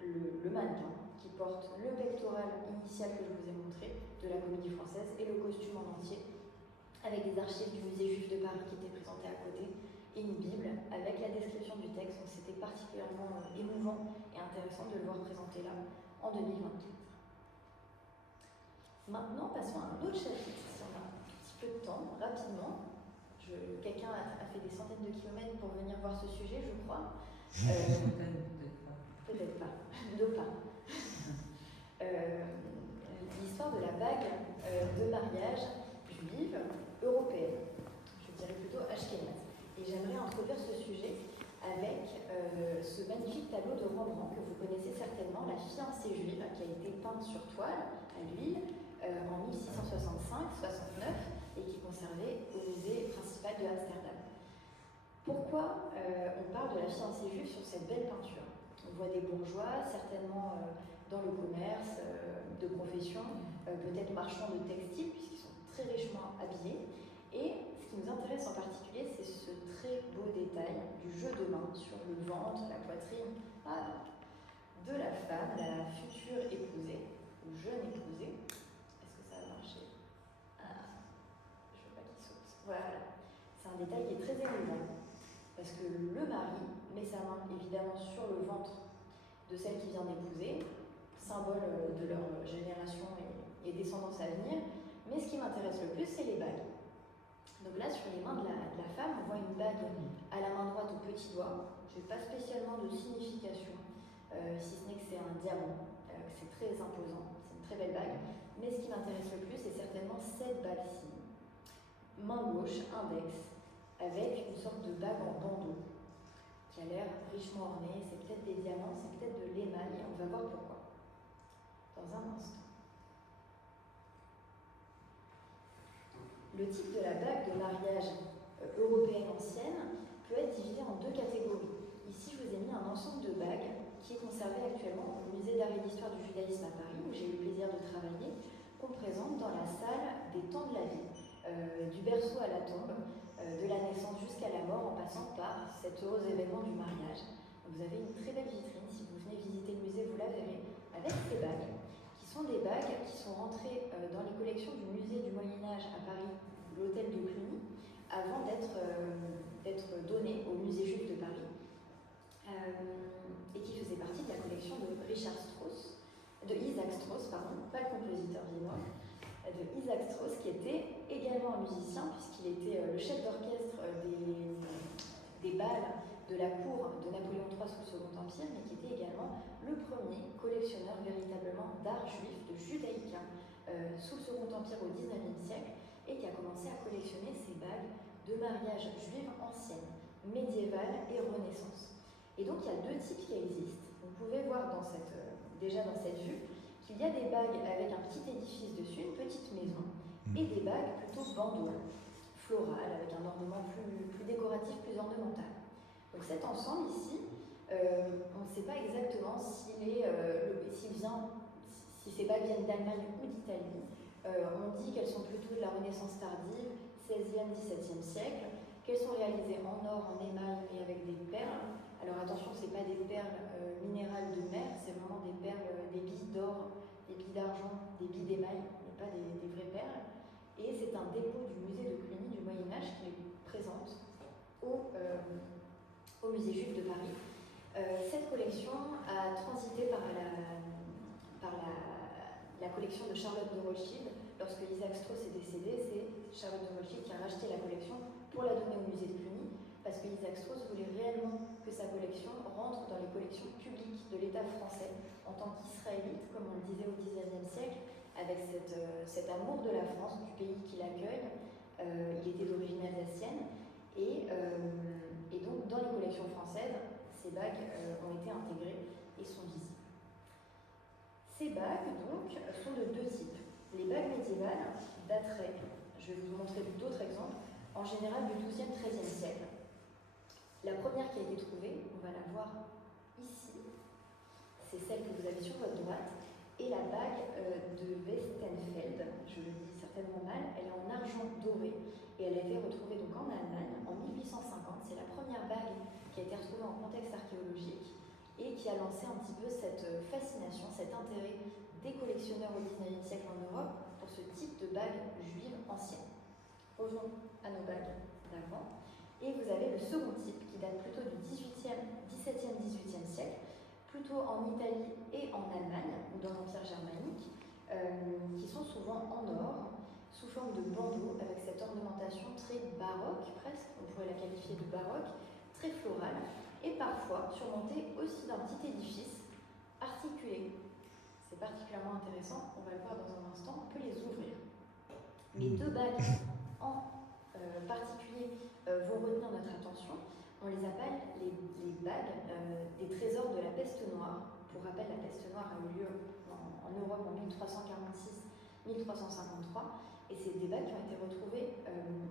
le mannequin qui porte le pectoral initial que je vous ai montré de la Comédie Française et le costume en entier, avec des archives du musée juif de Paris qui étaient présentées à côté, et une Bible avec la description du texte. Donc c'était particulièrement émouvant et intéressant de le voir présenté là en 2024. Maintenant, passons à un autre chapitre, si on a un petit peu de temps, rapidement. Quelqu'un a fait des centaines de kilomètres pour venir voir ce sujet, je crois. Peut-être pas. Deux pas. L'histoire de la bague de mariage juive européenne, je dirais plutôt ashkénaze. Et j'aimerais introduire ce sujet avec ce magnifique tableau de Rembrandt que vous connaissez certainement, La fiancée juive, qui a été peinte sur toile à l'huile en 1665-69 et qui est conservé au musée principal de Amsterdam. Pourquoi on parle de la fiancée juive sur cette belle peinture? On voit des bourgeois, certainement dans le commerce, de profession, peut-être marchands de textiles, puisqu'ils sont très richement habillés. Et ce qui nous intéresse en particulier, c'est ce très beau détail du jeu de main sur le ventre, la poitrine de la femme, la future épousée, ou jeune épousée. Est-ce que ça va marcher? Je veux pas qu'il saute. Voilà. C'est un détail qui est très émouvant, parce que le mari met sa main évidemment sur le ventre de celle qui vient d'épouser, symbole de leur génération et descendance à venir. Mais ce qui m'intéresse le plus, c'est les bagues. Donc là, sur les mains de la femme, on voit une bague à la main droite au petit doigt. Je n'ai pas spécialement de signification, si ce n'est que c'est un diamant, que c'est très imposant, c'est une très belle bague. Mais ce qui m'intéresse le plus, c'est certainement cette bague-ci. Main gauche, index, avec une sorte de bague en bandeau, qui a l'air richement ornée. C'est peut-être des diamants, c'est peut-être de l'émail, et on va voir pourquoi dans un instant. Le type de la bague de mariage européenne ancienne peut être divisé en deux catégories. Ici, je vous ai mis un ensemble de bagues qui est conservé actuellement au Musée d'art et d'histoire du judaïsme à Paris, où j'ai eu le plaisir de travailler, qu'on présente dans la salle des temps de la vie, du berceau à la tombe, de la naissance jusqu'à la mort, en passant par cet heureux événement du mariage. Donc, vous avez une très belle vitrine, si vous venez visiter le musée, vous la verrez, avec ces bagues, qui sont des bagues qui sont rentrées dans les collections du musée du Moyen-Âge à Paris, l'hôtel de Cluny, avant d'être données au musée juif de Paris, et qui faisait partie de la collection de Isaac Strauss, pas le compositeur viennois, de Isaac Strauss, qui était également un musicien, puisqu'il était le chef d'orchestre des bals de la cour de Napoléon III sous le Second Empire, mais qui était également le premier collectionneur véritablement d'art juif, de judaïca, sous le Second Empire au XIXe siècle, et qui a commencé commencé à collectionner ces bagues de mariage juives anciennes, médiévales et Renaissance. Et donc il y a deux types qui existent. Vous pouvez voir déjà dans cette vue qu'il y a des bagues avec un petit édifice dessus, une petite maison, et des bagues plutôt bandeaux, florales, avec un ornement plus décoratif, plus ornemental. Donc cet ensemble ici, on ne sait pas exactement si ces bagues viennent d'Allemagne ou d'Italie. On dit qu'elles sont plutôt de la Renaissance tardive, 16e, 17e siècle, qu'elles sont réalisées en or, en émail et avec des perles. Alors attention, ce n'est pas des perles minérales de mer, c'est vraiment des perles, des billes d'or, des billes d'argent, des billes d'émail, mais pas des vraies perles. Et c'est un dépôt du musée de Cluny du Moyen-Âge qui les présente au musée juif de Paris. Cette collection a transité par la collection de Charlotte de Rothschild. Lorsque Isaac Strauss est décédé, c'est Charlotte de Rothschild qui a racheté la collection pour la donner au musée de Cluny, parce que Isaac Strauss voulait réellement que sa collection rentre dans les collections publiques de l'État français en tant qu'israélite, comme on le disait au XIXe siècle, avec cet amour de la France, du pays qui l'accueille. Il était d'origine alsacienne, et donc dans les collections françaises, ces bagues ont été intégrées et sont visibles. Ces bagues, donc, sont de deux types. Les bagues médiévales dateraient, je vais vous montrer d'autres exemples, en général du XIIe, XIIIe siècle. La première qui a été trouvée, on va la voir ici, c'est celle que vous avez sur votre droite, et la bague de Westenfeld, je le dis certainement mal, elle est en argent doré, et elle a été retrouvée donc en Allemagne en 1850. C'est la première bague qui a été retrouvée en contexte archéologique, et qui a lancé un petit peu cette fascination, cet intérêt des collectionneurs au XIXe siècle en Europe pour ce type de bagues juives anciennes. Revenons à nos bagues d'avant. Et vous avez le second type qui date plutôt du XVIIe, XVIIe, XVIIIe siècle, plutôt en Italie et en Allemagne, ou dans l'Empire germanique, qui sont souvent en or, sous forme de bandeaux, avec cette ornementation très baroque, presque, on pourrait la qualifier de baroque, très florale, et parfois surmontée aussi d'un petit édifice articulé. C'est particulièrement intéressant, on va le voir dans un instant, on peut les ouvrir. Les deux bagues en particulier vont retenir notre attention. On les appelle les bagues des trésors de la peste noire. Pour rappel, la peste noire a eu lieu en Europe en 1346-1353, et c'est des bagues qui ont été retrouvées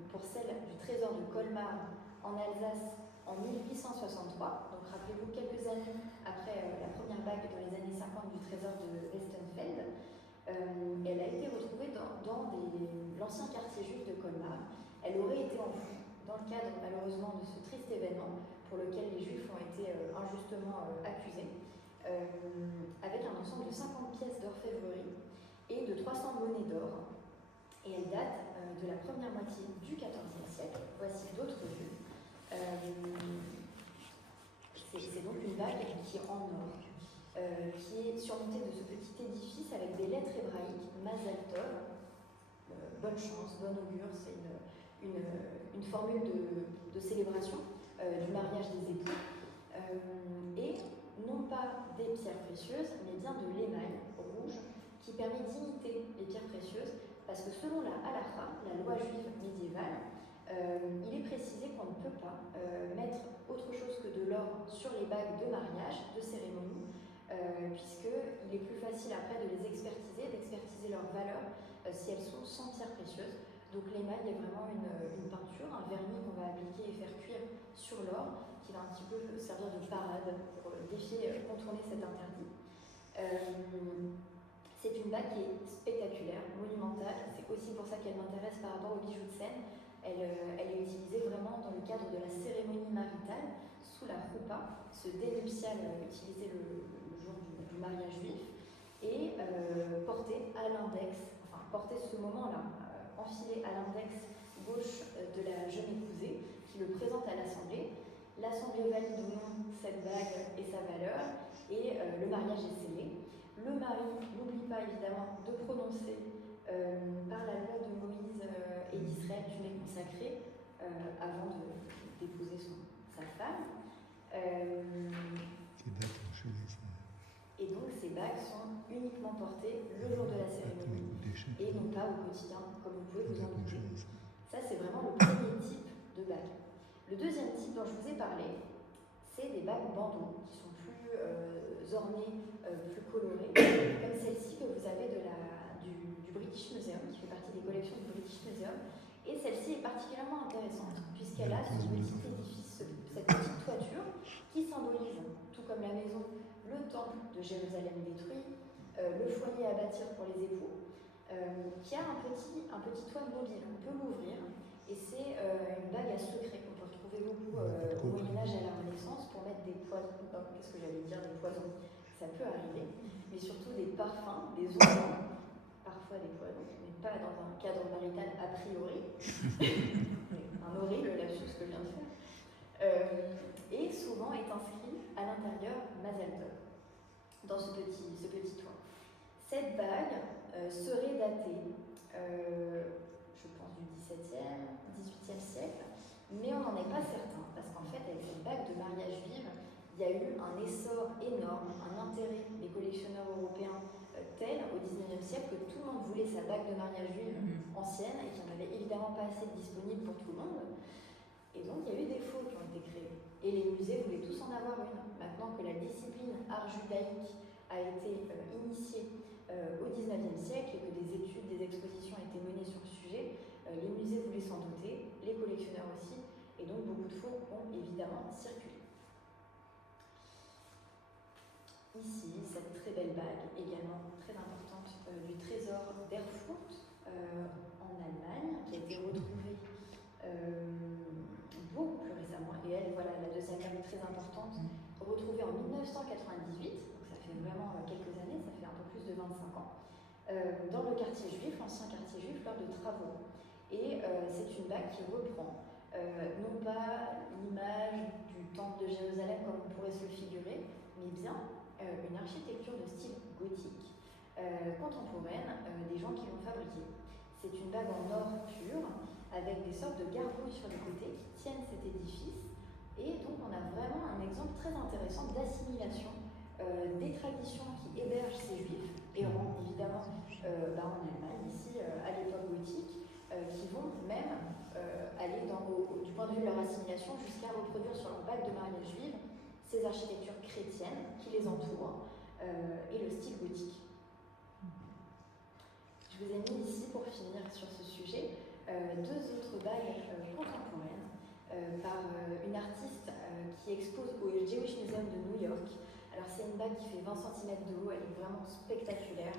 pour celle du trésor de Colmar en Alsace en 1863, donc rappelez-vous quelques années après la première bague dans les années 50 du trésor de Westenfeld. Elle a été retrouvée dans l'ancien quartier juif de Colmar. Elle aurait été enfouie dans le cadre malheureusement de ce triste événement pour lequel les juifs ont été injustement accusés, avec un ensemble de 50 pièces d'orfèvrerie et de 300 monnaies d'or. Et elle date de la première moitié du XIVe siècle. Voici d'autres vues. C'est donc une bague qui est en or, qui est surmontée de ce petit édifice avec des lettres hébraïques, Mazal Tov, bonne chance, bon augure, c'est une formule de célébration du mariage des époux, et non pas des pierres précieuses, mais bien de l'émail rouge qui permet d'imiter les pierres précieuses, parce que selon la halakha, la loi juive médiévale, il est précisé qu'on ne peut pas mettre autre chose que de l'or sur les bagues de mariage, de cérémonie, puisqu'il est plus facile après de les expertiser, d'expertiser leur valeur si elles sont sans pierres précieuses. Donc l'émail est vraiment une peinture, un vernis qu'on va appliquer et faire cuire sur l'or, qui va un petit peu servir de parade pour défier, contourner cet interdit. C'est une bague qui est spectaculaire, monumentale. C'est aussi pour ça qu'elle m'intéresse par rapport aux bijoux de scène. Elle est utilisée vraiment dans le cadre de la cérémonie maritale, sous la roupa, ce dénuptial utilisé le jour du mariage juif, et portée à l'index, enfin portée ce moment-là, enfilé à l'index gauche de la jeune épousée, qui le présente à l'Assemblée. L'Assemblée valide ou non cette bague et sa valeur, et le mariage est scellé. Le mari n'oublie pas évidemment de prononcer par la loi de Moïse et d'Israël, tu m'es consacré, avant d'épouser sa femme. Et donc ces bagues sont uniquement portées le jour de la cérémonie et non pas au quotidien, comme vous pouvez vous en douter. Ça, c'est vraiment le premier type de bague. Le deuxième type dont je vous ai parlé, c'est des bagues bandeaux qui sont plus ornées, plus colorées, comme celle-ci que vous avez du British Museum, qui fait partie des collections du British Museum. Et celle-ci est particulièrement intéressante, puisqu'elle a ce petit édifice, cette petite toiture, qui symbolise, tout comme la maison, le temple de Jérusalem détruit, le foyer à bâtir pour les époux, qui a un petit toit mobile. On peut l'ouvrir, et c'est une bague à secret qu'on peut retrouver beaucoup au Moyen-Âge et à la Renaissance pour mettre des poisons. Qu'est-ce que j'allais dire, des poisons? Ça peut arriver, mais surtout des parfums, des odeurs, parfois des poisons, mais pas dans un cadre marital a priori. Un horrible lapsus que je viens de faire. Et souvent est inscrit à l'intérieur Mazel Tov, dans ce petit toit. Cette bague serait datée, je pense, du XVIIe, XVIIIe siècle, mais on n'en est pas certain, parce qu'en fait, avec cette bague de mariage vive, il y a eu un essor énorme, un intérêt des collectionneurs européens tel au XIXe siècle que tout le monde voulait sa bague de mariage vive ancienne et qu'il n'y en avait évidemment pas assez disponible pour tout le monde. Et donc, il y a eu des faux qui ont été créés. Et les musées voulaient tous en avoir une. Maintenant que la discipline art judaïque a été initiée au XIXe siècle et que des études, des expositions étaient menées sur le sujet, les musées voulaient s'en doter, les collectionneurs aussi, et donc beaucoup de faux ont évidemment circulé. Ici, cette très belle bague, également très importante, du trésor d'Erfurt en Allemagne, qui a été retrouvée beaucoup plus récemment. Et elle, voilà, la deuxième bague très importante, retrouvée en 1998, donc ça fait vraiment quelques années, ça fait un peu plus de 25 ans, dans le quartier juif, l'ancien quartier juif, lors de travaux. Et c'est une bague qui reprend non pas l'image du temple de Jérusalem comme on pourrait se le figurer, mais bien une architecture de style gothique, contemporaine, des gens qui l'ont fabriquée. C'est une bague en or pur, avec des sortes de gargouilles sur les côtés qui tiennent cet édifice. Et donc on a vraiment un exemple très intéressant d'assimilation des traditions qui hébergent ces juifs, errants évidemment en Allemagne, ici à l'époque gothique, qui vont même aller du point de vue de leur assimilation jusqu'à reproduire sur leur bague de mariage juive ces architectures chrétiennes qui les entourent et le style gothique. Je vous ai mis ici, pour finir sur ce sujet, deux autres bagues contemporaines par une artiste qui expose au Jewish Museum de New York. Alors c'est une bague qui fait 20 cm de haut, elle est vraiment spectaculaire,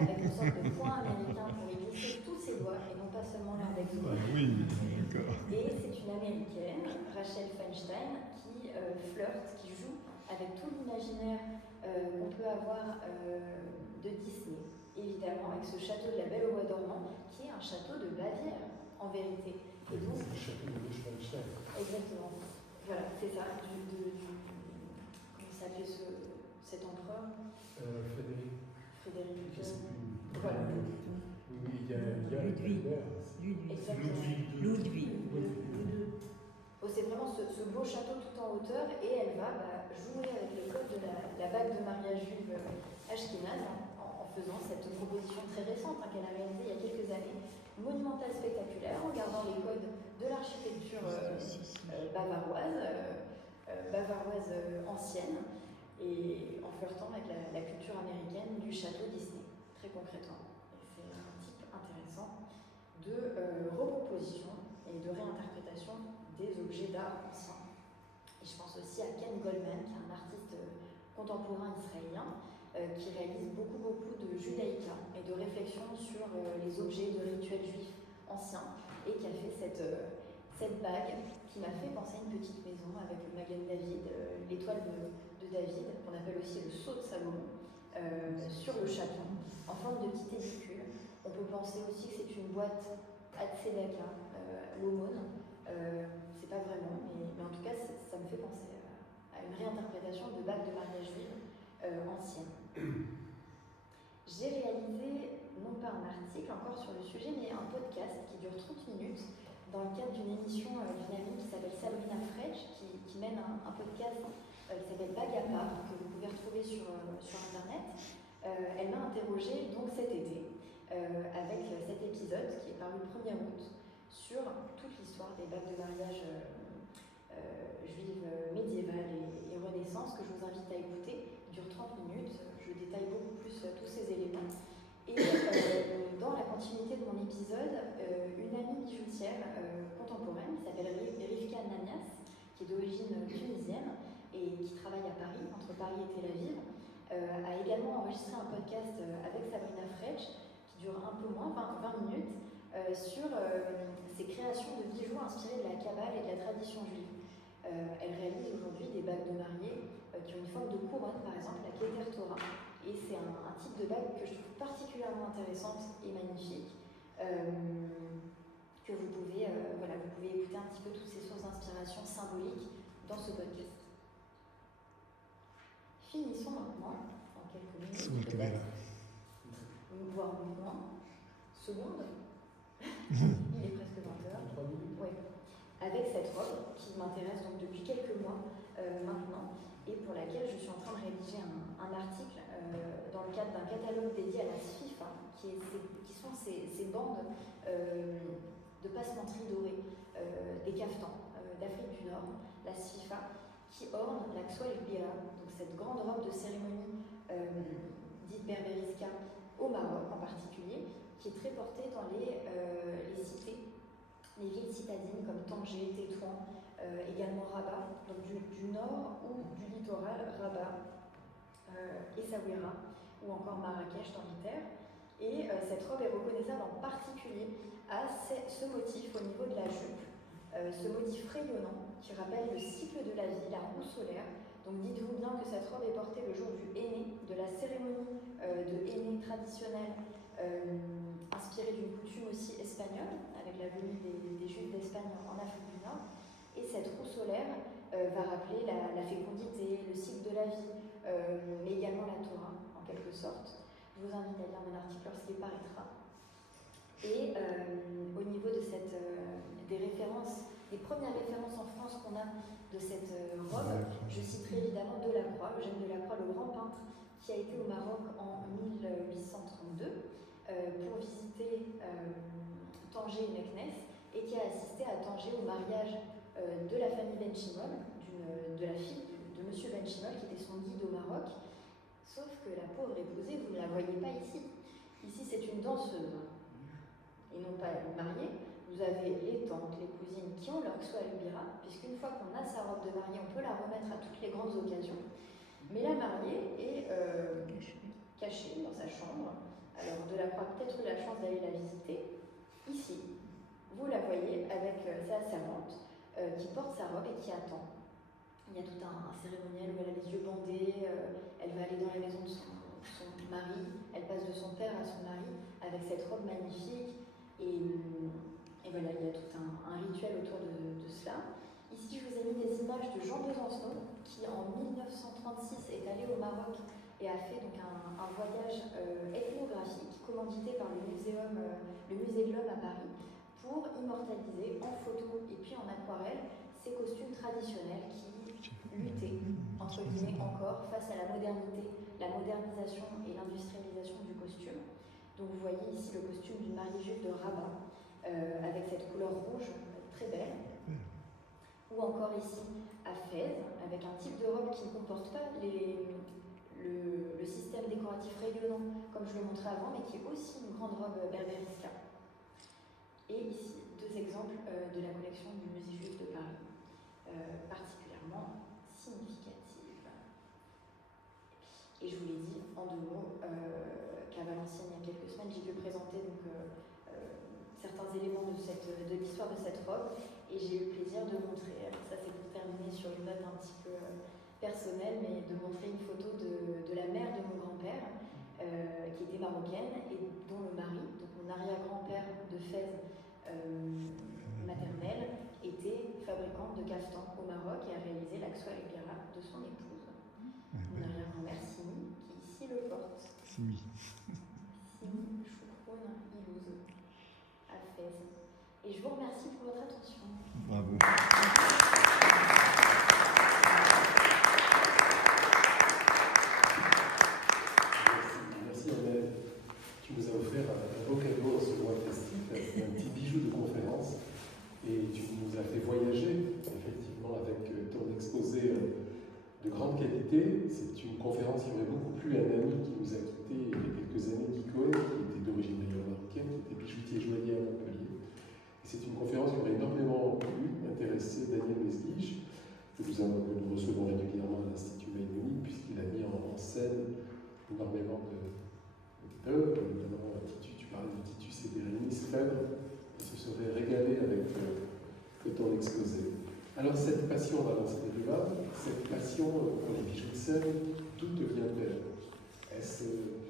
avec une sorte de point américain pour y glisser tous ses doigts et non pas seulement l'index. Oui, d'accord. Et c'est une américaine, Rachel Feinstein, qui flirte, qui joue avec tout l'imaginaire qu'on peut avoir de Disney, évidemment, avec ce château de la Belle au Bois dormant, qui est un château de Bavière, en vérité. Et donc, Le château de Neuschwanstein. exactement. Voilà, c'est ça, comment s'appelait cet empereur Frédéric. Je sais plus. Voilà. Oui, il y a Ludwig. Exactement. Ludwig. Oh, c'est vraiment ce beau château tout en hauteur, et elle va jouer avec le code de la bague de mariage juive ashkénaze en faisant cette proposition très récente qu'elle a réalisée il y a quelques années, monumentale, spectaculaire, en gardant les codes de l'architecture bavaroise ancienne, et en flirtant avec la culture américaine du château Disney, très concrètement. Et c'est un type intéressant de reproposition et de réinterprétation des objets d'art anciens. Et je pense aussi à Ken Goldman, qui est un artiste contemporain israélien, qui réalise beaucoup de judaïka et de réflexion sur les objets de rituels juifs anciens, et qui a fait cette bague qui m'a fait penser à une petite maison avec le Magen David, l'étoile de David, qu'on appelle aussi le sceau de Salomon, sur le chapeau, en forme de petit édicule. On peut penser aussi que c'est une boîte à tzedaka, l'aumône. C'est pas vraiment, mais en tout cas, ça me fait penser à une réinterprétation de bague de mariage juive ancienne. J'ai réalisé, non pas un article encore sur le sujet, mais un podcast qui dure 30 minutes dans le cadre d'une émission d'une amie qui s'appelle Sabrina Fredge, qui mène un podcast qui s'appelle Bague à part, que vous pouvez retrouver sur Internet. Elle m'a interrogée donc cet été avec cet épisode qui est paru le 1er août sur toute l'histoire des bagues de mariage juives médiévales et Renaissance, que je vous invite à écouter. Il dure 30 minutes, je détaille beaucoup plus tous ces éléments. Et dans la continuité de mon épisode, une amie bijoutière contemporaine qui s'appelle Rivka Ananias, qui est d'origine tunisienne et qui travaille à Paris, entre Paris et Tel Aviv, a également enregistré un podcast avec Sabrina Fretsch, qui dure un peu moins, 20 minutes, sur ses créations de bijoux inspirés de la Kabbale et de la tradition juive. Elle réalise aujourd'hui des bagues de mariée qui ont une forme de couronne, par exemple, la Keter Torah. Et c'est un type de bague que je trouve particulièrement intéressante et magnifique, que vous pouvez écouter un petit peu toutes ces sources d'inspiration symboliques dans ce podcast. Finissons maintenant, en quelques minutes peut-être, voire moins, secondes, il est presque 20h, oui, avec cette robe qui m'intéresse donc depuis quelques mois maintenant, et pour laquelle je suis en train de rédiger un article dans le cadre d'un catalogue dédié à la SFIFA, qui sont ces bandes de passementerie dorée, des caftans d'Afrique du Nord, la SFIFA, qui orne la Kswa el-Bira, donc cette grande robe de cérémonie dite berberiska au Maroc en particulier, qui est très portée dans les cités, les villes citadines comme Tanger, Tétouan, également Rabat, donc du nord ou du littoral, Rabat, Essaouira, ou encore Marrakech dans les terres. Et cette robe est reconnaissable en particulier à ce motif au niveau de la jupe, ce motif rayonnant qui rappelle le cycle de la vie, la roue solaire. Donc dites-vous bien que cette robe est portée le jour du Henné, de la cérémonie de Henné traditionnelle, inspirée d'une coutume aussi espagnole, avec la venue des Juifs d'Espagne en Afrique du Nord. Et cette roue solaire va rappeler la fécondité, le cycle de la vie, mais également la Torah, en quelque sorte. Je vous invite à lire mon article lorsqu'il paraîtra. Et au niveau de des références, les premières références en France qu'on a de cette robe, je citerai évidemment Delacroix, Eugène Delacroix, le grand peintre qui a été au Maroc en 1832 pour visiter Tanger et Meknès, et qui a assisté à Tanger au mariage de la famille Benchimol, de la fille de monsieur Benchimol, qui était son guide au Maroc. Sauf que la pauvre épousée, vous ne la voyez pas ici. Ici, c'est une danseuse, et non pas une mariée. Vous avez les tantes, les cousines qui ont leur Kswa el-Bira, puisqu'une fois qu'on a sa robe de mariée, on peut la remettre à toutes les grandes occasions. Mais la mariée est cachée dans sa chambre. Alors, Delacroix a peut-être eu la chance d'aller la visiter. Ici, vous la voyez avec sa servante qui porte sa robe et qui attend. Il y a tout un cérémoniel où elle a les yeux bandés, elle va aller dans la maison de son mari, elle passe de son père à son mari avec cette robe magnifique. Et voilà, il y a tout un rituel autour de cela. Ici, je vous ai mis des images de Jean Besancenot, qui en 1936 est allé au Maroc et a fait donc un voyage ethnographique commandité par le musée de l'Homme à Paris pour immortaliser en photo et puis en aquarelle ces costumes traditionnels qui luttaient, entre guillemets, encore face à la modernité, la modernisation et l'industrialisation du costume. Donc vous voyez ici le costume d'une mariée juive de Rabat, avec cette couleur rouge très belle. Ou encore ici à Fès, avec un type de robe qui ne comporte pas le système décoratif rayonnant comme je le montrais avant, mais qui est aussi une grande robe berberiska. Et ici, deux exemples de la collection du musée juif de Paris, particulièrement significative. Et je vous l'ai dit en deux mots qu'à Valenciennes, il y a quelques semaines, j'ai pu présenter donc, certains éléments de l'histoire de cette robe, et j'ai eu le plaisir de montrer, ça c'est pour terminer sur une note un petit peu personnelle, mais de montrer une photo de la mère de mon grand-père, qui était marocaine, et dont le mari, donc mon arrière-grand-père de Fès maternelle, était fabricante de caftans au Maroc et a réalisé la Kswa el-Bira de son épouse, mon arrière-grand-mère Simi, qui ici le porte. Simi. Simi Choucroune Ilouz, à Fès. Et je vous remercie pour votre attention. Bravo. Merci Annelle. Tu nous as offert un beau cadeau en ce mois festif. C'est un petit bijou de conférence. Lefebvre, qui se serait régalé avec ton exposé. Alors cette passion, on va lancer des débats, cette passion pour les bijoux de scène, d'où te vient-elle? Est-ce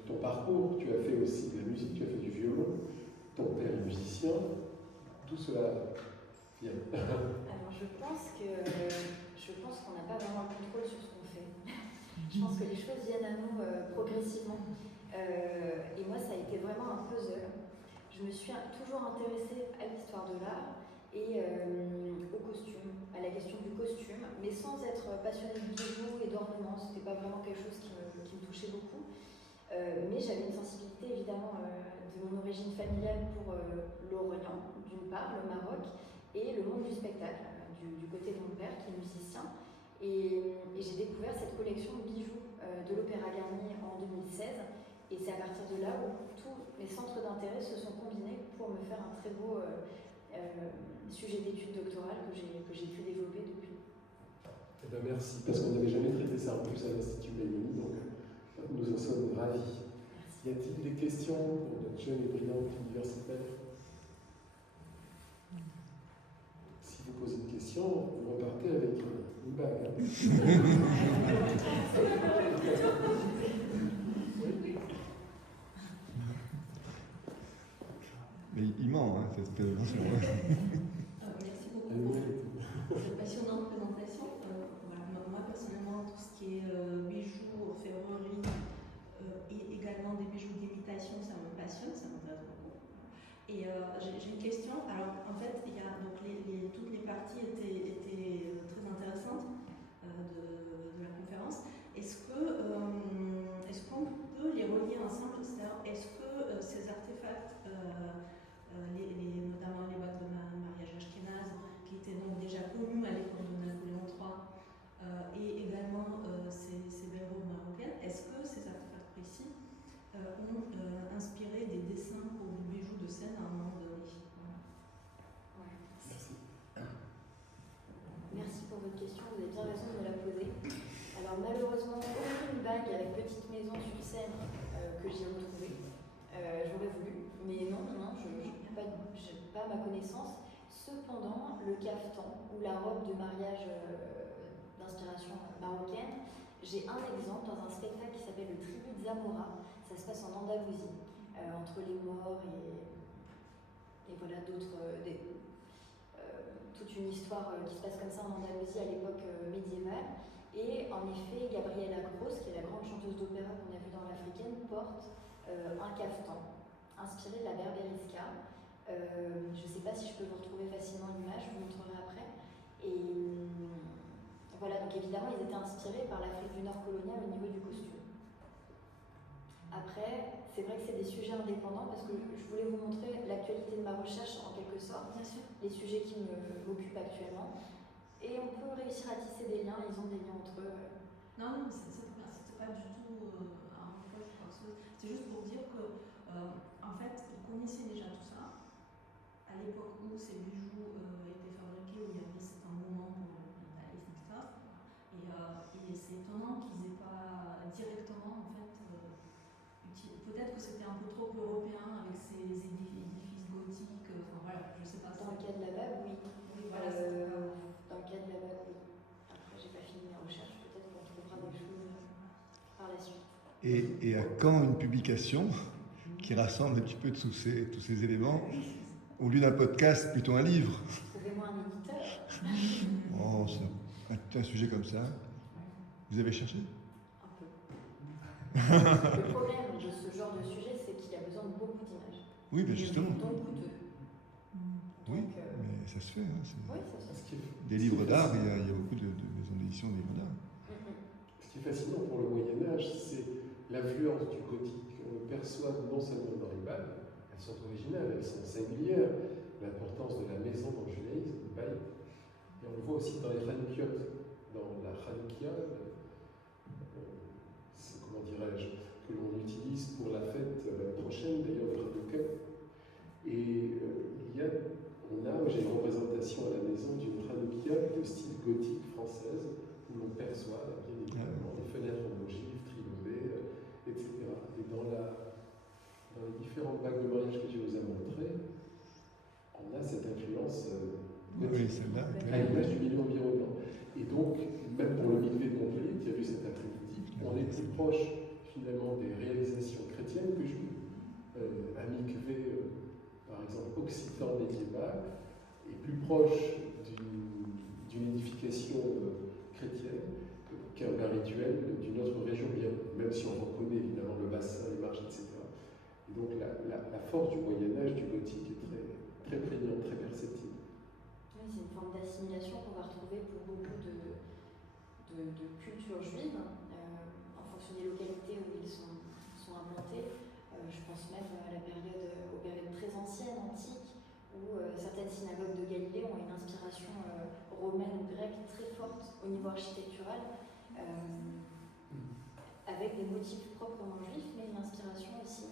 ton parcours? Tu as fait aussi de la musique, tu as fait du violon, ton père est musicien, tout cela vient. Alors je pense qu'on n'a pas vraiment le contrôle sur ce qu'on fait. Je pense que les choses viennent à nous progressivement. Et moi, ça a été vraiment un puzzle. Je me suis toujours intéressée à l'histoire de l'art et au costume, à la question du costume, mais sans être passionnée de bijoux et d'ornements. C'était pas vraiment quelque chose qui me touchait beaucoup. Mais j'avais une sensibilité évidemment de mon origine familiale pour l'Orient, d'une part, le Maroc, et le monde du spectacle, du côté de mon père qui est musicien. Et j'ai découvert cette collection de bijoux de l'Opéra Garnier en 2016. Et c'est à partir de là où tous mes centres d'intérêt se sont combinés pour me faire un très beau sujet d'études doctorales que j'ai pu développer depuis. Eh bien, merci, parce qu'on n'avait jamais traité ça en plus à l'Institut Maïoni, donc nous en sommes ravis. Y a-t-il des questions pour notre jeune et brillante universitaire? Si vous posez une question, vous repartez avec une bague. Mais il ment, hein, cette présentation. Merci beaucoup pour cette passionnante présentation. Voilà, moi, personnellement, tout ce qui est bijoux, ferronnerie et également des bijoux d'imitation, ça me passionne, ça m'intéresse beaucoup. Et j'ai une question. Alors, en fait, il y a, donc, toutes les parties étaient très intéressantes de la conférence. Est-ce qu'on peut les relier ensemble? C'est-à-dire, est-ce que ces artefacts, notamment les bagues de mariage ashkénaze, qui étaient donc déjà connus à l'époque de Napoléon III, et également ces berreaux marocaines, est-ce que ces artefacts précis ont inspiré des dessins pour des bijoux de scène à un moment donné? Ouais. Merci. Merci pour votre question, vous avez bien raison de me la poser. Alors malheureusement, aucune bague avec petite maison sur scène que j'ai retrouvée. J'aurais voulu, mais non, je n'ai pas ma connaissance. Cependant, le caftan ou la robe de mariage d'inspiration marocaine, j'ai un exemple dans un spectacle qui s'appelle le Tribut de Zamora. Ça se passe en Andalousie, entre les morts et voilà d'autres... toute une histoire qui se passe comme ça en Andalousie à l'époque médiévale. Et en effet, Gabriela Gross, qui est la grande chanteuse d'opéra qu'on a vue dans l'Africaine, porte un caftan inspiré de la Berberisca. Je ne sais pas si je peux vous retrouver facilement l'image, je vous montrerai après. Et voilà, donc évidemment, ils étaient inspirés par l'Afrique du Nord coloniale au niveau du costume. Après, c'est vrai que c'est des sujets indépendants parce que je voulais vous montrer l'actualité de ma recherche en quelque sorte, Bien sûr. les sujets qui m'occupent actuellement. Et on peut réussir à tisser des liens, ils ont des liens entre eux. Non, c'était pas du tout un reproche ou quoi que ce soit. C'est juste pour dire que, en fait, vous connaissez déjà tout ça. À l'époque où ces bijoux étaient fabriqués, où il y avait un moment pour le métallisme, etc. Et c'est étonnant qu'ils n'aient pas directement, en fait, peut-être que c'était un peu trop européen avec ces édifices gothiques. Enfin voilà, je sais pas. Dans le cas de la bague, oui. Oui, voilà. Dans le cas de la bague, oui. Après, j'ai pas fini mes recherches, peut-être qu'on trouvera des choses par la suite. Et à quand une publication qui rassemble un petit peu tous ces éléments? Au lieu d'un podcast, plutôt un livre. Trouvez-moi un éditeur. Oh, c'est un sujet comme ça. Vous avez cherché? Un peu. Le problème de ce genre de sujet, c'est qu'il a besoin de beaucoup d'images. Oui, bien justement. Donc coûteux. Oui, Donc, mais ça se fait. Hein, oui, ça se fait. des livres d'art, il y a beaucoup de maisons d'édition de livres d'art. Ce qui est fascinant pour le Moyen-Âge, c'est l'influence du gothique. On le perçoit non seulement dans les bagues, elles sont originales, elles sont singulières, l'importance de la maison dans le judaïsme, et on le voit aussi dans les Hanoukiot. Dans la Hanoukia, c'est, comment dirais-je, que l'on utilise pour la fête prochaine, d'ailleurs, de Hanouka. Et j'ai une représentation à la maison d'une Hanoukia de style gothique française, où l'on perçoit, bien évidemment, les fenêtres en ogive, trilobées, etc. Et dans les différentes bagues de mariage que tu nous as montrées, celle-là. à l'image du milieu environnant. Et donc, même pour le mikvé de Montpellier, qui a vu cet après-midi, on est plus proche finalement des réalisations chrétiennes que juives. Un mikvé, par exemple, occitan médiéval, est plus proche d'une édification chrétienne qu'un rituel d'une autre région, même si on reconnaît évidemment le bassin, les marges, etc. Et donc la force du Moyen-Âge, du gothique, est très prégnante, très perceptible. Oui, c'est une forme d'assimilation qu'on va retrouver pour beaucoup de cultures juives, en fonction des localités où ils sont implantés. Je pense même aux périodes très anciennes, antiques, où certaines synagogues de Galilée ont une inspiration romaine ou grecque très forte au niveau architectural, avec des motifs proprement juifs, mais une inspiration aussi.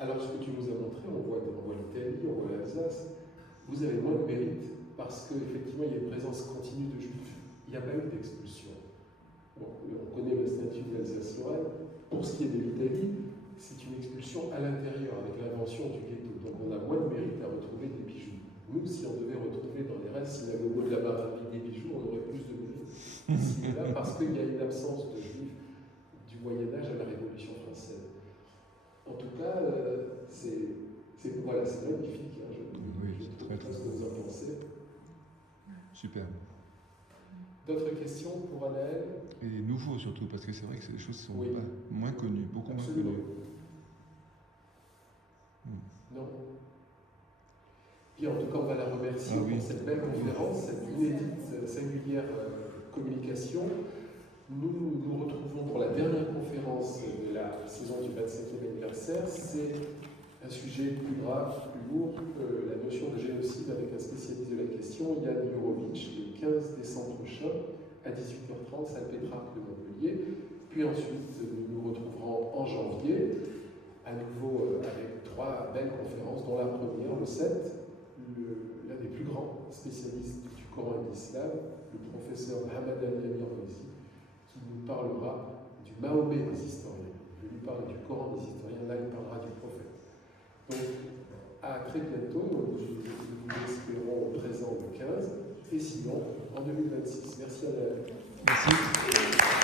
Alors, ce que tu nous as montré, on voit l'Italie, on voit l'Alsace, vous avez moins de mérite parce qu'effectivement, il y a une présence continue de juifs. Il n'y a pas eu d'expulsion. Bon, on connaît le statut d'Alsace-Lorraine. Pour ce qui est de l'Italie, c'est une expulsion à l'intérieur, avec l'invention du ghetto. Donc, on a moins de mérite à retrouver des bijoux. Nous, si on devait retrouver dans les restes synagogaux de la Baravie des bijoux, on aurait plus de mérite ici et là, parce qu'il y a une absence de juifs du Moyen-Âge à la Révolution française. En tout cas, c'est magnifique. Hein, Oui, je très, sais pas ce que vous en pensez. Super. D'autres questions pour Anaël? Et nouveau surtout, parce que c'est vrai que c'est des choses qui sont Oui. moins connues, beaucoup Absolument. moins connues. Non. Bien, en tout cas, on va la remercier Ah oui. pour cette belle conférence, cette inédite, singulière communication. Nous nous retrouvons pour la dernière conférence de la saison du 25e anniversaire. C'est un sujet plus grave, plus lourd, la notion de génocide avec un spécialiste de la question, Yann Jurovic, le 15 décembre prochain à 18h30, salle Pétrarque de Montpellier. Puis ensuite, nous nous retrouverons en janvier, à nouveau avec 3 belles conférences, dont la première, le 7, l'un des plus grands spécialistes du Coran et de l'Islam, le professeur Mohamed Ali Amir-Moisi, qui nous parlera du Mahomet des historiens. Je lui parle du Coran des historiens, là il parlera du prophète. Donc, à très bientôt, nous vous espérons présent le 15, et sinon en 2026. Merci à la... Merci.